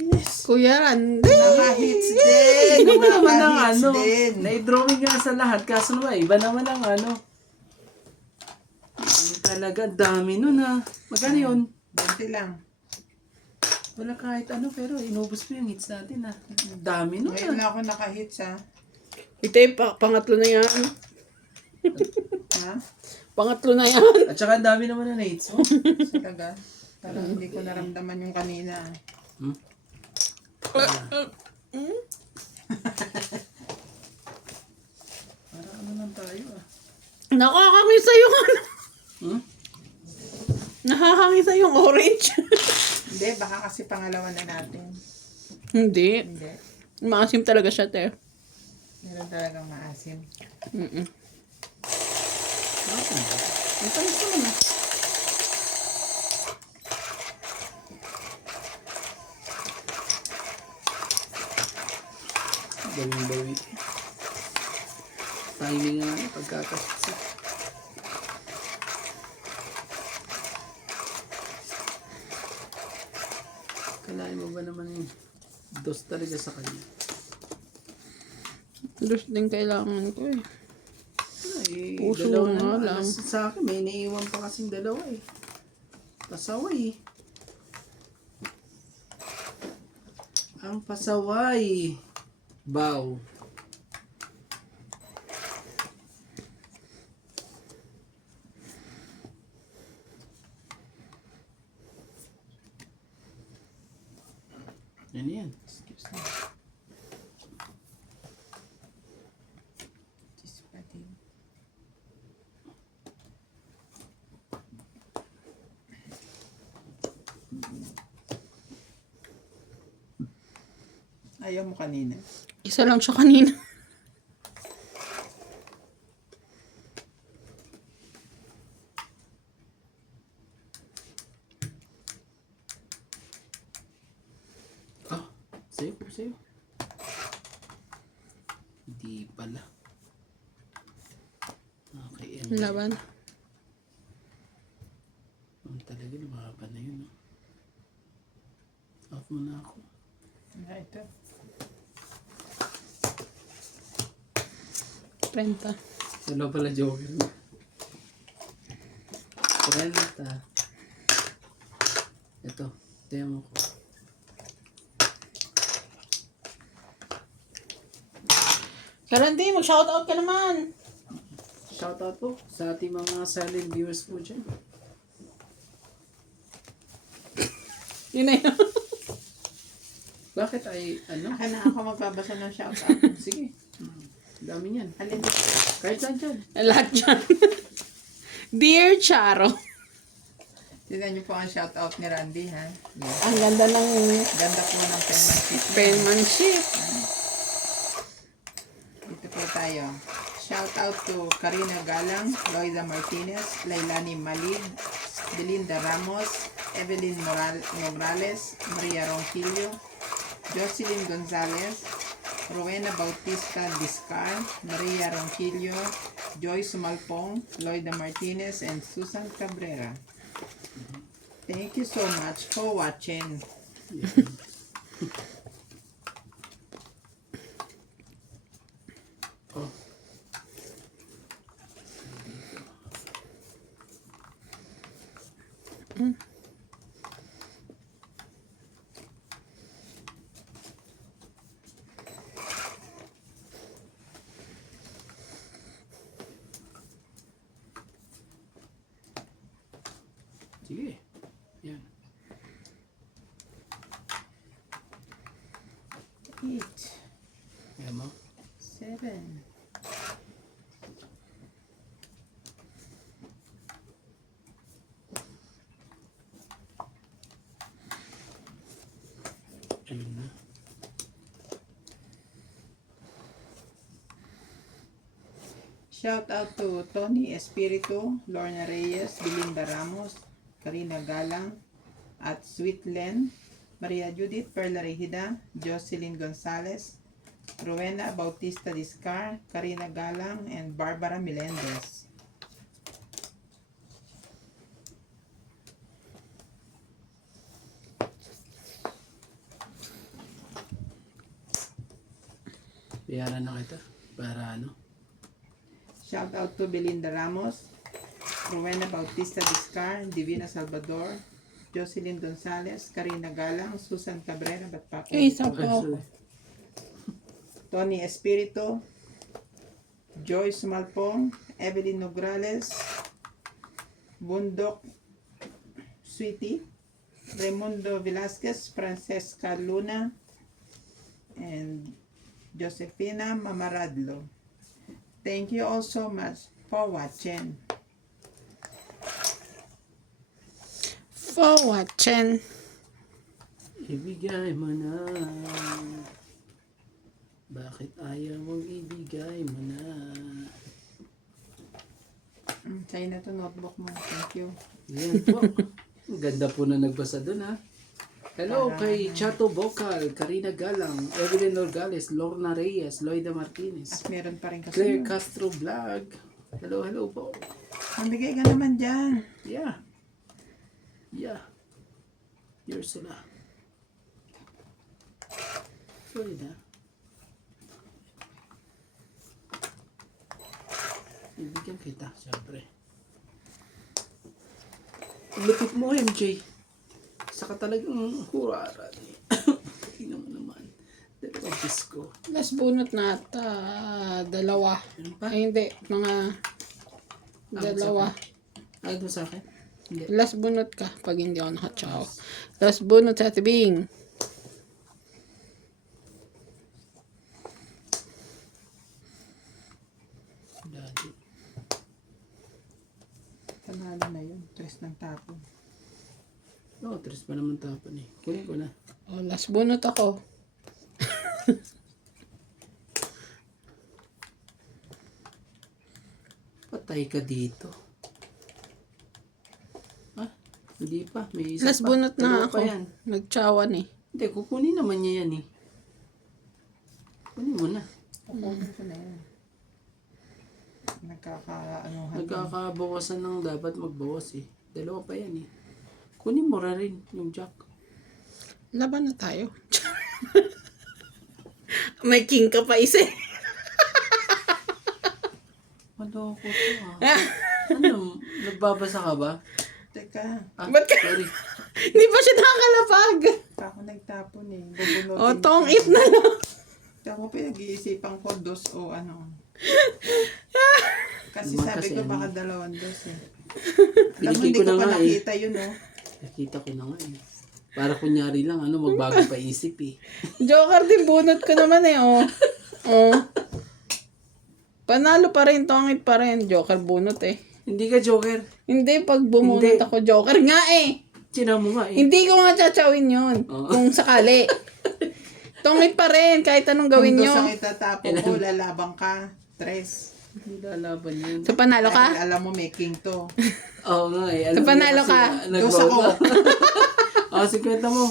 Yes. Kuya Randy! Naka-hits din! Iba naman ang Naka-hits ano. din! Na-drawing nga sa lahat. Kaso naman, iba naman ang ano. Talaga, dami nun ha. Magkano yun? 20 lang. Wala kahit ano, pero inubos mo yung hits natin ha. Dami nun Ngayon ha. na ako naka-hits ha. Ito pangatlo na yan. Ha? Pangatlo na yan. At saka ang dami naman na hits mo. Talaga. Parang hindi ko naramdaman yung kanina. Hmm? Parang ano lang tayo ah. Nakakangisa yung ano. Hmm? Nakakangisa yung orange. Hindi, baka kasi pangalawa na natin. Hindi. Hindi. Maasim talaga siya, te. Meron talagang maasim. Mm-mm. Ang talis naman ah. Bawing-bawi. Timing nga na pagkakasya. Kalahin mo ba naman yung dos talaga sa kanya? Dos din kailangan ko eh. Ay, Puso dalawa nga na lang. sa akin, may naiiwan pa kasing dalawa eh. Pasaway. Ang pasaway. Bow. Yan yan. Excuse me. Cheese pa din. Ayaw mo kanina. Isa lang siya kanina. Ah, sa'yo po sa'yo. Hindi pala. Okay, and Laban. ang talaga lumaban na yun. Off mo na ako. Ah, ito. 30. Wala pala joker na. 30. Ito, tiyan mo ko. Karandi, mag-shoutout ka naman. Shoutout po sa ating mga silent viewers po dyan. Yun na yun. Bakit ay ano? Baka na ako magbabasa ng shoutout. Sige. Dami niyan. Alin? Kahit saan dyan. Lahat yan. Dear Charo. Tignan niyo po ang shoutout ni Randy, ha? Yes. Ang ganda ng Ganda po ng penmanship. penmanship. Dito po tayo. Shout out to Karina Galang, Loida Martinez, Lailani Malid, Belinda Ramos, Evelyn Morales, Maria Ronquillo, Jocelyn Gonzalez, Rowena Bautista Discar, Maria Ronquillo, Joy Sumalpong, Loida Martinez, and Susan Cabrera. Thank you so much for watching. Oh. Sige. Yan. 8, Yan mo. 7, Ayun na. shout out to Tony Espiritu, Lorna Reyes, Belinda Ramos, Karina Galang, at Sweet Len, Maria Judith Perla Regida, Jocelyn Gonzalez, Rowena Bautista Discar, Karina Galang, and Barbara Melendez. Bayaran na kita. Para ano? Shout out to Belinda Ramos, Rowena Bautista Discar, Divina Salvador, Jocelyn Gonzalez, Karina Galang, Susan Cabrera, ba't pa ako? Eh, isa Ay, pa ako. sorry. Tony Espiritu, Joyce Malpong, Evelyn Nograles, Bundok Sweetie, Raimundo Velasquez, Francesca Luna, and Josefina Mamaradlo. Thank you all so much for watching. For watching. Ibigay mo na. Bakit ayaw mong ibigay mo na? Sa'yo na to notebook mo. Thank you. Yan po. Ang ganda po na nagbasa dun ha. Hello kay Chato Vocal, Karina Galang, Evelyn Nogales, Lorna Reyes, Loida Martinez, At meron pa rin kasi. Claire Castro Vlog. Hello, hello po. Mabigay ka naman dyan. Yeah. Yeah. Yours na. Sorry na. Ibigyan kita, syempre. Lupit mo, MJ. Saka talagang hurara. Tingnan mo naman. Dalawang disco. Last bunot na ata. Dalawa. Ano pa? Ay, hindi. Mga dalawa. Ay, ito sa akin? Hindi. Last bunot ka pag hindi ako nakachaw. Last bunot sa tibing. Daddy. Panalo na yun. Tres ng tapon. Oo, tres pa naman tapon eh. Kunin ko na. Oh, last bunot ako. Patay ka dito. Ah, hindi pa. May isa Last pa. bunot na Dalawa ako. pa yan. Nagchawan eh. Hindi, kukunin naman niya yan eh. Kunin mo na. Kukunin ko na yan. Nagkaka-anuhan. Nagkakabawasan ng dapat magbawas eh. Dalawa pa yan eh. Kunin mo na rin yung jack. Laban na tayo. May king ka pa isa eh. Maloko to ah. Ano? Nagbabasa ka ba? Teka, Ah, Ba't ka- sorry. Hindi pa siya nakakalapag. ako nagtapon eh. Bubunutin O, ko. tong it na lang. Ako pinag-iisipan ko dos o ano. Kasi Naman sabi kasi ko ano. baka dalawang dos eh. Alam mo, Binigay hindi ko ko na pa nga eh. nakita yun oh. Nakita ko na nga eh. Para kunyari lang, ano, magbago pa isip eh. Joker din bunot ko naman eh, oh. Oh. Panalo pa rin, tongit pa rin. Joker bunot eh. Hindi ka joker. Hindi, pag bumunot Hindi. ako, joker nga eh. Sina mo nga eh. Hindi ko nga tsatsyawin yun. Oo. Kung sakali. Tongit pa rin, kahit anong gawin Kung nyo. dos ang itatapon mo, lalabang ka. 3. Hindi lalaban yun. So, panalo ka? Dahil alam mo, may king to. Oo nga eh. So, mo panalo kasi ka? Dos ako. Oo, 50 mo.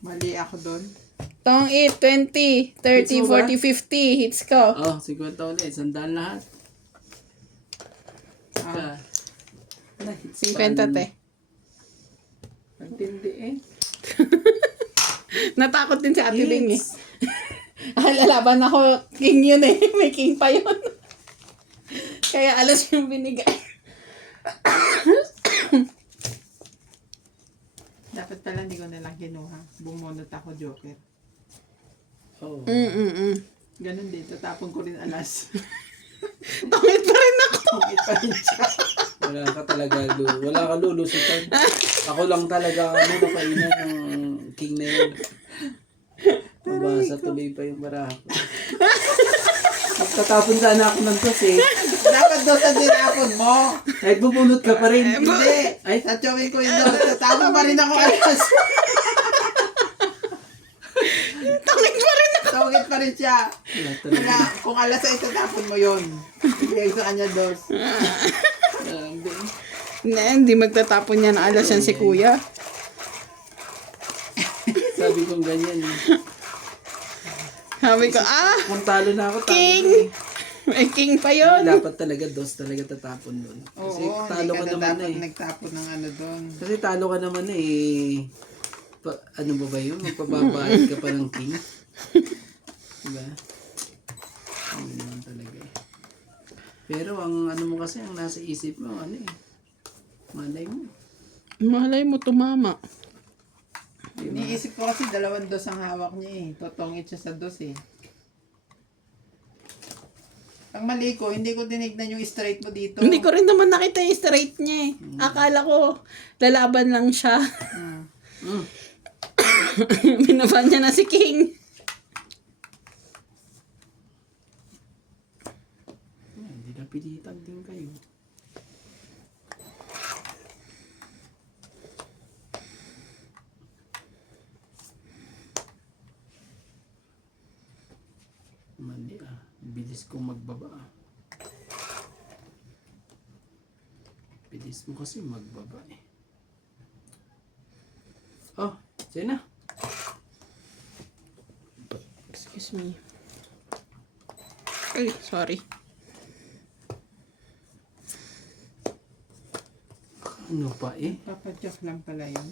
Mali ako doon. Tongit, 20, 30, Hits mo ba? 40, 50. Hits ko. Oo, 50 ulit. 100 lahat. Ah, 50 te. Ang tindi eh. Natakot din si Ate Ling eh. Lalaban ako, king yun eh. May king pa yun. Kaya alas yung binigay. dapat pala hindi ko nalang kinuha. Bumunot ako, joker. Oo. Ganun din, tatapon ko rin alas. Tongit pa rin ako. Tungit pa rin siya. Wala ka talaga, wala ka lulusutan. Ako lang talaga, nakainan ng king na yun. Mabasa tuloy pa yung baraha ko. Magtatapon sana ako ng tos eh. Dapat dos ang tinapon mo. Kahit bubunot ka pa rin. Hindi. Ay, tatawin ko yung dos. Tatapon pa rin ako alas. Tongit pa rin ako. Tungit pa rin siya. Wala talaga. Kaya kung alas ay tatapon mo yun. Ibigay sa kanya dos. Grabe. Hindi magtatapon niya ng alas yan si kuya. Sabi kong ganyan eh. Sabi ko, Kung talo na ako, talo king! na eh. May king pa yun. Dapat talaga dos talaga tatapon doon. Kasi Oo, talo hindi ka ka naman na dapat eh. nagtapon ng ano doon. Kasi talo ka naman na eh. Ano ba yun? Magpababayad ka pa ng king? Diba? Ano naman talaga eh. Pero ang ano mo kasi, ang nasa isip mo, ano eh. Malay mo. Malay mo tumama. Iniisip ko kasi 2 dos ang hawak niya eh. Totongit siya sa dos eh. Ang mali ko, hindi ko tinignan yung straight mo dito. Hindi ko rin naman nakita yung straight niya eh. Akala ko lalaban lang siya. Mm. Binaban niya na si king. Hindi na pilitan din kayo. Mali ah. Bilis kong magbaba ah. Bilis mo kasi magbaba eh. Oh, sino na? Excuse me. Ay, sorry. Ano pa eh? Papadyak lang pala yun.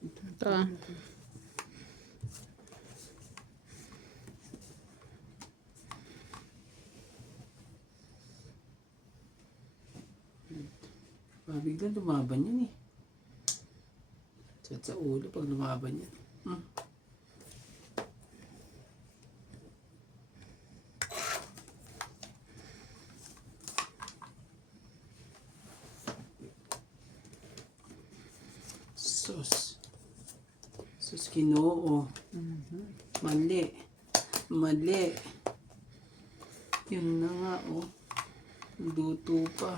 Ito ah. Biglang lumaban yan eh. Sa ulo pag lumaban yan. Sus. Sus Ginoo. Mali. Mali. Yun na nga oh. Luto pa.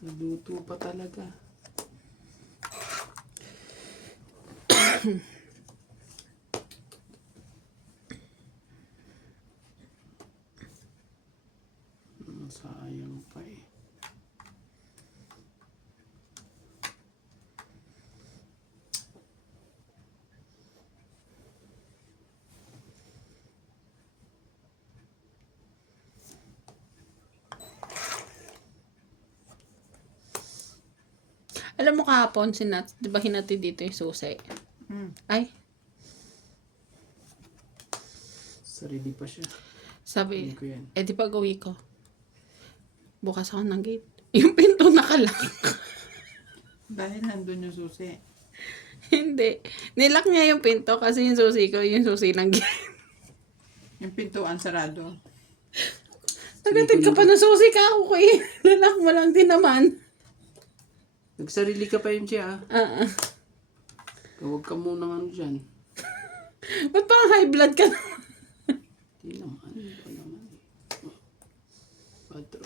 Naluto pa talaga. Sayang pa eh. Alam mo kahapon, di ba hinati dito yung susi? Ay, Sarili pa siya. sabi, Hindi ko yan. di pag uwi ko, bukas ako ng gate. Yung pinto nakalak. Dahil nandun yung susi. Hindi. Nilak niya yung pinto kasi yung susi ko, yung susi ng gate. Yung pintuan sarado. Nagatid ka pa ng susi ka ako eh. Lalak mo lang din naman. Nagsarili ka pa yun siya ah. Huwag ka munang ano dyan. Ba't parang high blood ka na? Hindi naman. Hindi pa naman eh. Patro.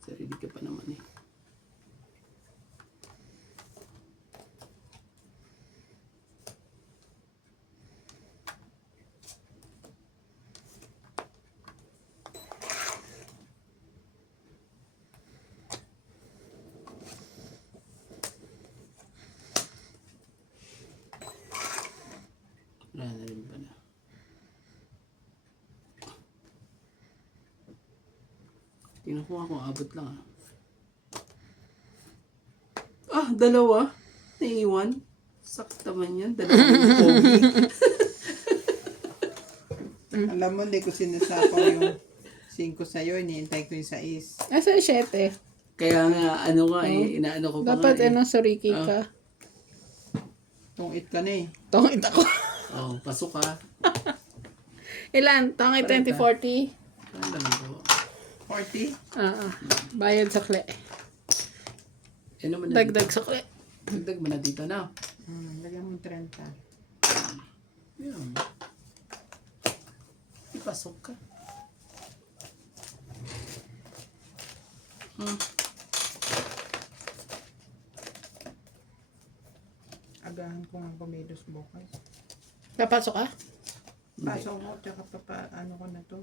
Sarili ka pa naman eh. Wala na rin pala. Tingnan ko nga kung abot lang ah. Ah, dalawa? Naiiwan? Sakta man yan. Dalawang pogi. Alam mo, hindi ko sinasapaw yung 5 sa'yo. Iniintay ko yung 6. Nasa 7. Kaya nga, ano nga eh, inaano ko pa Dapat nga eh. ano, soriki ka. Tungit ka na eh. Tungit ako. Oh, pasok ka. Ilan? Tungit 2040? Ano lang ko? 40? Bayad sa kle. Ano man na Dagdag sa kle. Dagdag mo na dito na. Lagyan mo 30. Yan. Ipasok ka. Agahan ko nga kumilos bukas. Papasok ka? Pasok mo, tsaka ano ko na to.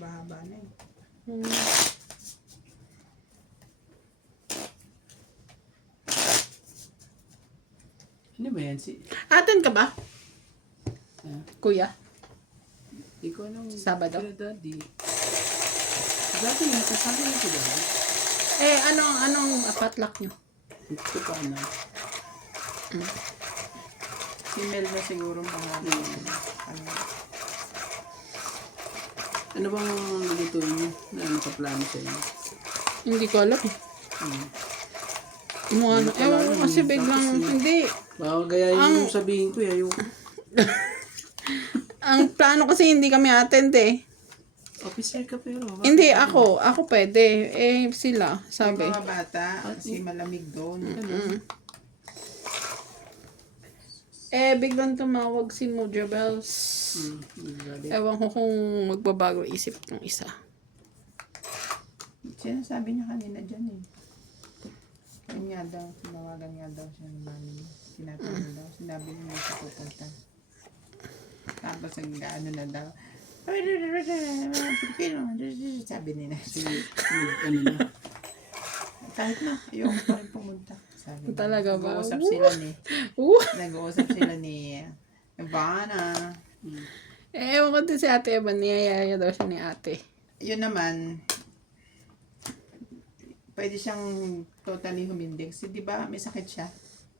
Mahaba na eh. Ano ba yan? Atin ka ba? Ah, Kuya? ikaw nung... Sabado? Kaya daddy. Dati yung kasama niyo si daddy. Anong patlak nyo? Ito pa na. Email na siguro mga ano. Ano bang nilituin niyo na nakaplano sa inyo? Hindi ko alam. Mo ano, ewan ko kasi biglang, hindi. Baka gayahin yung sabihin ko, ayoko. Ang plano kasi hindi kami attend eh. Officer ka pero. Hindi, ako pwede. Sila, sabi. Yung mga bata, kasi malamig doon. Biglang tumawag si Mojo Bells. Ewan ko kung magbabago isip ng isa. Sinasabi niya kanina dyan eh. Yun nga daw, tumawagan nga daw siya ng mami niya. Tinatanong daw, sinabi niya may siya pupunta. Tapos ang gaano na daw. Pilipino, sabi nila. Ano na? Kahit na, ayoko pa rin pumunta. Sabi niya. Talaga ba? Nag-uusap sila ni, Uh! nag-uusap sila ni Ivana. Ewan ko din si ate Evan, niyayaya daw siya ni ate. Yun naman, pwede siyang totally humindig. Kasi di ba may sakit siya?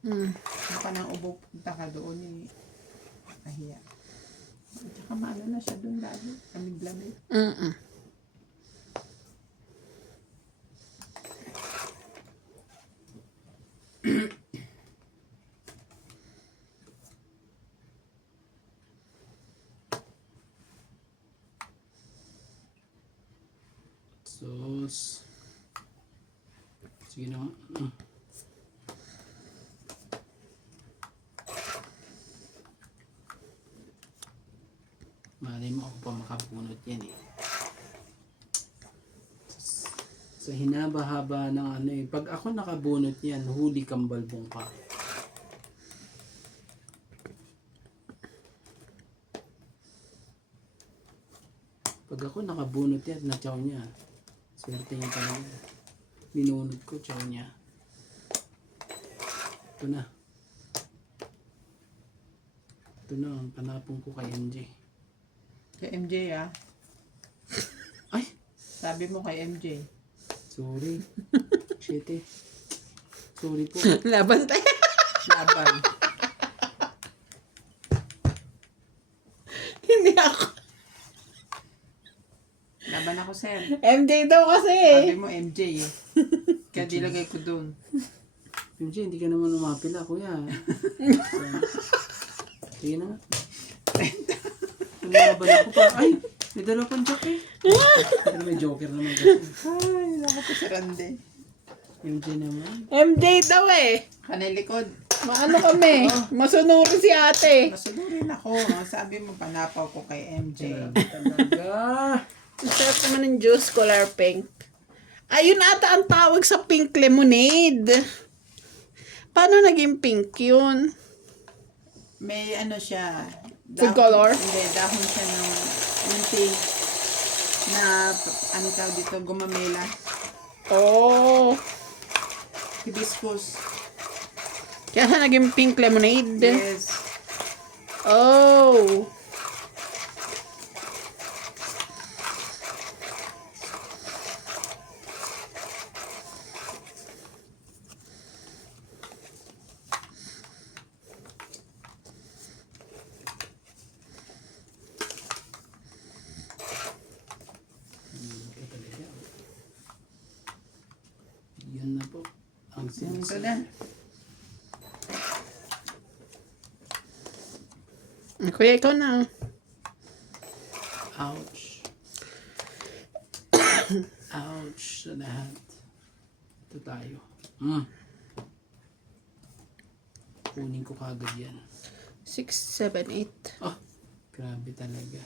Ano ka nang ubo, punta ka doon eh. Kahiya. At saka maano na siya doon lalo. Lamig-lamig. Sus. Sige na nga. Malay mo ako pa makabunot yan eh. Sa hinaba-haba ng ano eh. Pag ako nakabunot yan, huli kang balbong ka. Pag ako nakabunot yan, na-chow niya. Swerte niya talaga. Binunod ko, chow niya. Ito na. Ito na, ang panapong ko kay MJ. Kay MJ ah. Ay! Sabi mo kay MJ. Sorry. Shit eh. Sorry po. Laban tayo. Laban. Hindi ako. Laban ako, sir. MJ daw kasi Sabi mo MJ eh. Kaya dilagay ko doon. MJ, hindi ka naman umapila, kuya. Sige na nga. Lumaban ako pa. Ay! May dalawa pang jack eh. Pero may joker naman kasi. Ay, naku po si Randy. MJ naman. MJ daw eh. Kanilikod. Maano kami? Masunurin si ate. Masunurin ako. Sabi mo, panapaw ko kay MJ. Talaga. Ang sarap naman ng juice, color pink. Ayun ata ang tawag sa pink lemonade. Paano naging pink yun? May ano siya. Food color? Hindi, dahon siya ng yung pink na ano tawag dito, gumamela. Oh. Hibiscus. Kaya siya naging pink lemonade. Yes. Oh. Yan na po. Ang Ito sinasabi. na. Kuya, ikaw na. Ouch. Ouch sa lahat. Ito tayo. Kunin ko kagad yan. 6, 7, 8. Oh, grabe talaga.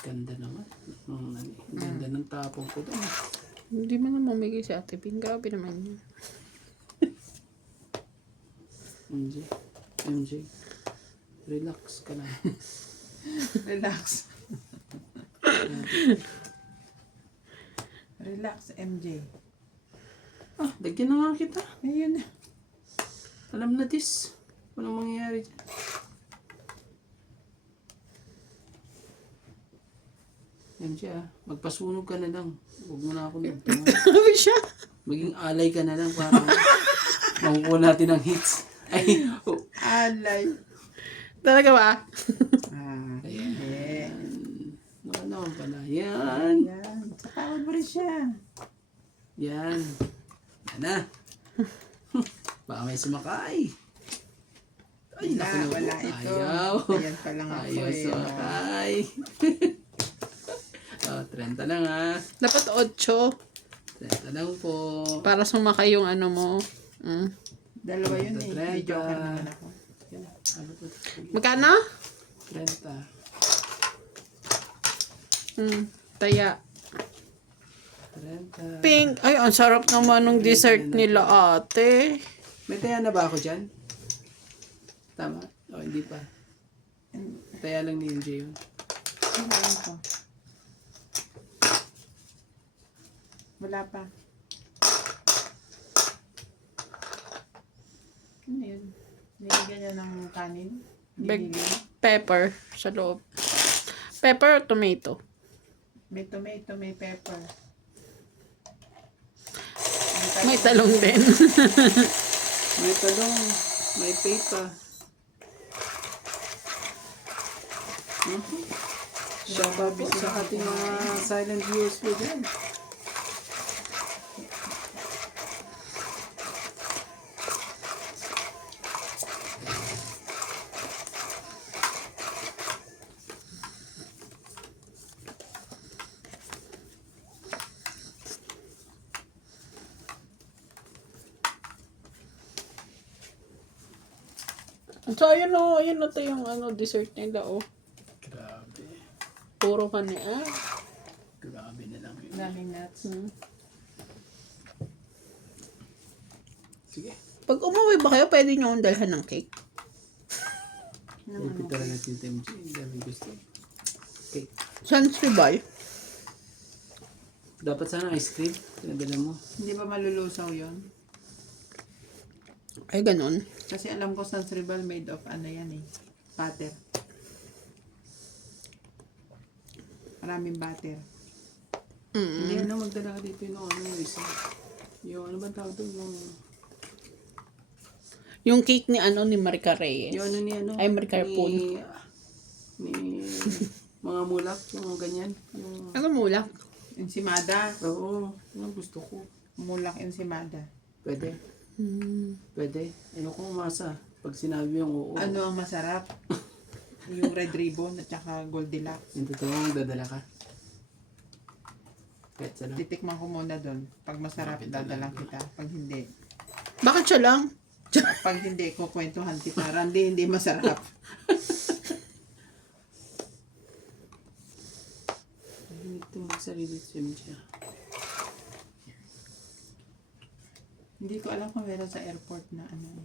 Ganda naman. Ganda ng tapong ko doon. Hindi mo na mamigay si ate Ping. Grabe naman yun. MJ, relax ka lang. Relax. Relax, MJ. Ah, lagyan na nga kita. Ayun na. Alam na this. Anong mangyayari dyan? MJ magpasunog ka na lang. Huwag mo na ako nagtungan. Grabe siya. Maging alay ka na lang para makukuha natin ang hits. Ay, oh. Alay. Talaga ba? Yeah. Ano naman pala. Yan. Yan. Sakawad mo rin siya. Yan. Yan na. Baka may sumakay. Ay, Wala, naku, naku. wala ito. Ayaw. Ayan pa lang ako Ayaw eh. sumakay. Oh, 30 lang ha. Dapat 8. 30 lang po. Para sumakay yung ano mo. Dalawa yun eh. Trenta. Video ka naman ako. Yan. Ano po? Magkano? 30. Taya. 30. Pink. Ay, ang sarap naman ng dessert nila ate. May taya na ba ako dyan? Tama? O, hindi pa. Taya lang ni MJ yun. Ano yun ko? Wala pa. Ano yun? Nilagyan niya ng kanin? Big Nilagyan? pepper sa loob. Pepper or tomato? May tomato, may pepper. May talong din. May talong. May papa. Shout out po sa ating mga silent viewers po dyan. So, ayun na to yung dessert nila, oh. Grabe. Puro kanya. Grabe na lang yun. Daming nuts. Sige. Pag umuwi ba kayo, pwede nyo akong dalhan ng cake. Pwede talaga si MJ. Ang dami gusto. Okay. Sans ribeye. Dapat sana ice cream. Pinadala mo. Hindi ba malulusaw yun? Ay, ganun. Kasi alam ko Sans Ribal made of ano yan eh. Butter. Maraming butter. Hindi ano, magdala ka dito yung ano yung isa. Yung ano ba tawag doon? Yung cake ni ni Marica Reyes. Yung ano ni ano? Ay, Marica Poon. Ni mga mulak, yung ganyan. Yung, Ano mulak? Ensimada. oo, yung gusto ko. Mulak ensimada. Pwede. Pwede. Ano ko umasa? Pag sinabi yung oo. Ano ang masarap? Yung red ribbon at saka Goldilocks. Yung totoong dadala ka. Kahit sa lang. Titikman ko muna doon. Pag masarap, dadala kita. Pag hindi. Bakit siya lang? Pag hindi, kukwentuhan kita. Randy, hindi masarap. Ito magsarili siya. Hindi ko alam kung meron sa airport na ano.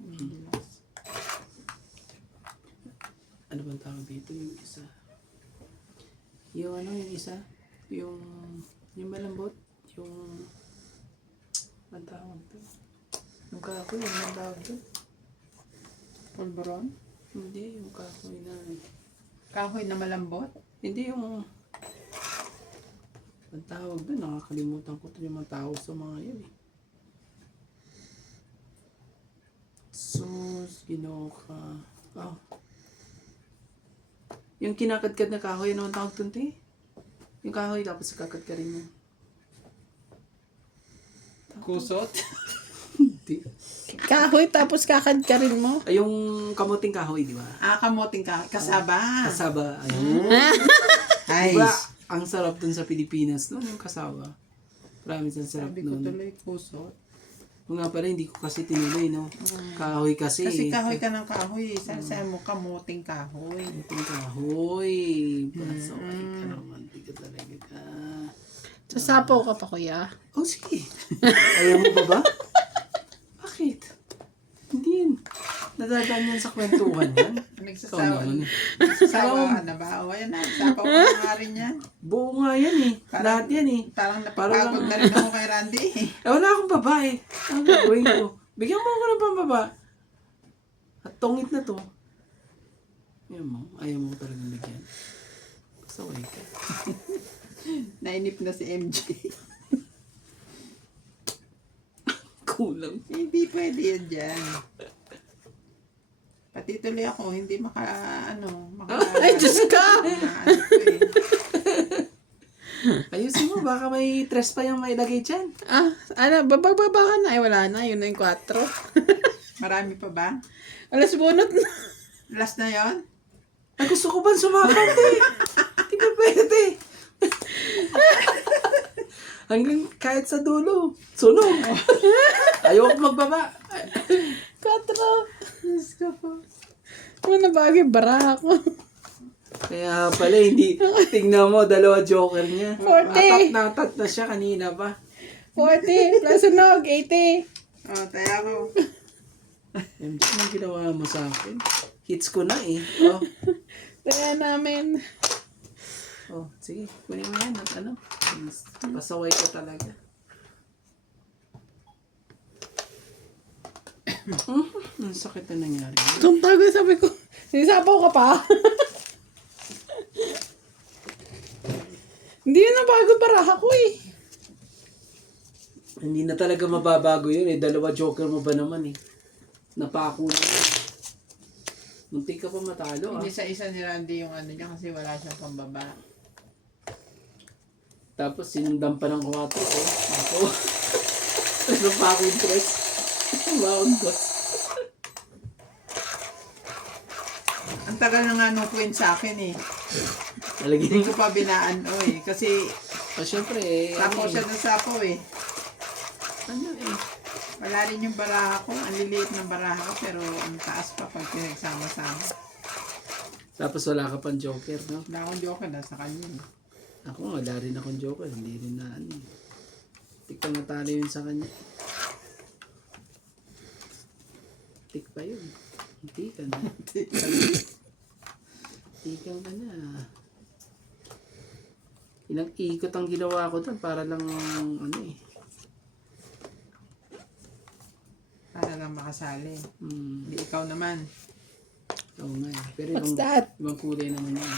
Bilas. Ano bang tawag dito yung isa? Yung ano yung isa? Yung malambot? Yung ang tawag to? Yung kahoy, yung ang tawag to? Pulburon? Hindi, yung kahoy na Kahoy na malambot? hindi yung ang tawag doon, nakakalimutan ko ito yung mga tao sa mga yun eh. Sus, ginoka. Oh. Yung kinakadkad na kahoy, ano ang tawag doon, te? Yung kahoy, tapos kakad ka rin mo. Kusot? Hindi. Kahoy tapos kakadkarin mo. Ay, yung kamuting kahoy, di ba? Kamuting kahoy. Kasaba. Kasaba. Ayun. Ay, Diba, ang sarap dun sa Pilipinas, no? Yung kasaba. Promise, ang sarap sabi ko nun. tuloy kusot. O nga pala, hindi ko kasi tinuloy, no? Kahoy kasi. Kasi kahoy ka ng kahoy. Sabi mo kamuting kahoy. Kamuting kahoy. Pasaway ka naman. Hindi ka talaga ka. Sasapaw ka pa, kuya. Oh, sige. Ayaw mo ba ba? Bakit? Hindi yan. Nadadaan yan sa kwentuhan yan. Ikaw Nagsasawa. naman eh. Nagsasawa ka na ba? O yan na. Sapaw ka na nga rin yan. Buo nga yan eh. Lahat yan eh. Parang Parang- napapagod na rin ako kay Randy. Eh, wala akong babae. Ano gagawin ko? Bigyan mo ako ng pambaba. At tungit na to. Ayaw mo ko talagang bigyan. Pasaway ka. Nainip na si MJ. Kulang. Hindi pwede yan dyan. Pati tuloy ako, hindi Ay, Diyos ka! ano ko eh. Ayusin mo, baka may tres pa yung may lagay dyan. Bababa ka na. Ay, wala na. Yun na yung 4. Marami pa ba? Alas bunot na. Last na yon? Ay, gusto ko ba sumakap eh? Hindi ba pwede? Hanggang kahit sa dulo. Sunog. Ayoko magbaba. 4. Diyos ko po. Ano bagay, bara ako. Kaya pala, hindi. Tingnan mo, dalawa joker niya. 40. Natat na siya kanina pa. 40. Plus sunog, 80. Oh, taya ko. MJ, anong ginawa mo sa akin? Hits ko na eh. Oh, Kaya namin. oh sige. Kunin mo yan. At ano? Pasaway ko talaga. Ang sakit na nangyari. Itong tago, sabi ko. Sinisapaw ka pa. Hindi yun na bago baraha ko eh. Hindi na talaga mababago yun eh. Dalawa joker mo ba naman eh. Napako na yun. Muntik ka pa matalo ah. Hindi sa isa ni Randy yung ano niya kasi wala siyang pambaba. Tapos sinundan pa ng 4 oh. Ako. Tapos napako yung 3. Maon boss. Ang tagal na nga nung queen sa akin eh. Talagyan Hindi ko pa binaan eh. Kasi oh, syempre eh. sapaw siya ng sapaw eh. Ano eh. Wala rin yung baraha ko. Ang liliit ng baraha ko pero ang taas pa pag pinagsama-sama. Tapos wala ka pang joker, no? Wala akong joker na sa kanya eh. Ako wala rin akong joker. Hindi rin na ano eh. Tik pa natalo yun sa kanya. Tik pa yun. Hindi ka na. Tikan ka na. Ilang ikot ang ginawa ko doon para lang ano eh. Para lang makasali. Hindi ikaw naman. Oo nga eh. Pero What's that? ibang kulay naman yun.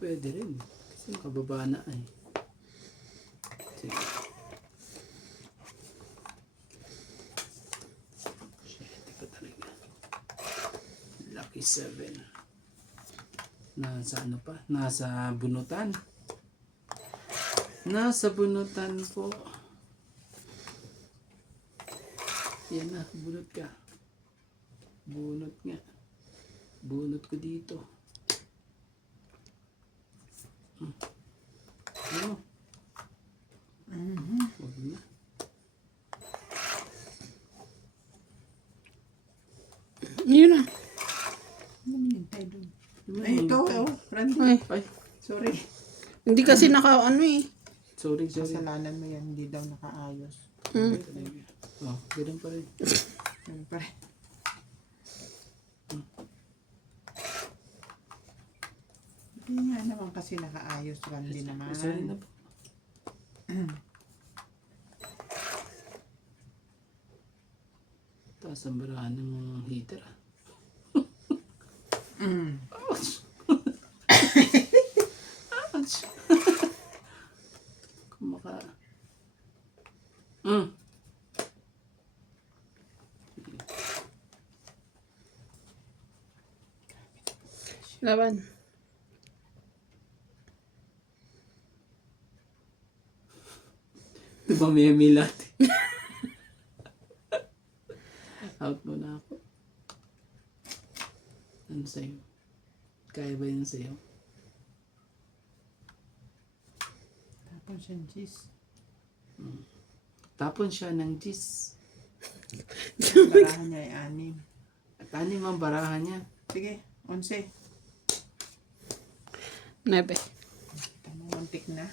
Pwede rin. Kasi makababa na eh. Sige. Shit, pa talaga. Lucky 7. Nasa ano pa? Nasa bunutan. Nasa bunutan po. Yan na, bunot ka. Bunot nga. Bunot ko dito. Ano? Huwag na. Yun na. Ano hinintay doon? Ay, ito, Randy. Ay, Ay, Sorry. hindi kasi naka ano eh. sorry. Kasalanan mo yan, hindi daw nakaayos. Oh, ganun pa rin. Siyempre. Hindi nga naman kasi nakaayos, Randy naman. Sorry na po. Taas ang barahan ng heater. Ouch! Ouch! Kumaka... Laban. Tumamiyami lahat. Out muna ako. Ano sa'yo? Kaya ba yun sa'yo? Tapos siyang cheese. Tapon siya ng gis. Barahan niya ay 6. At anim ang barahan niya. Sige, 11. 9. Tama, muntik na.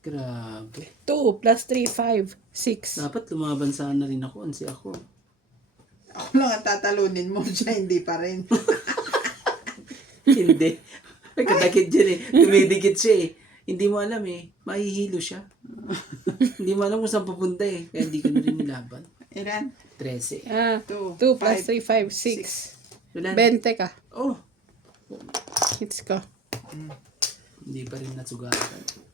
Grabe. 2 plus 3, 5, 6. Dapat lumaban sana rin ako. Ansi ako. Ako lang ang tatalunin mo, siya hindi pa rin. Hindi. May kadakit dyan eh. Tumidikit siya eh. Hindi mo alam eh. Mahihilo siya. Hindi mo alam kung saan pupunta eh. Kaya hindi ko na rin nilaban. Ilan? 13. 2 2, plus 3, 5, 6. Wala na. 20 ka. Oh. Hits ko. Hindi pa rin nasugatan.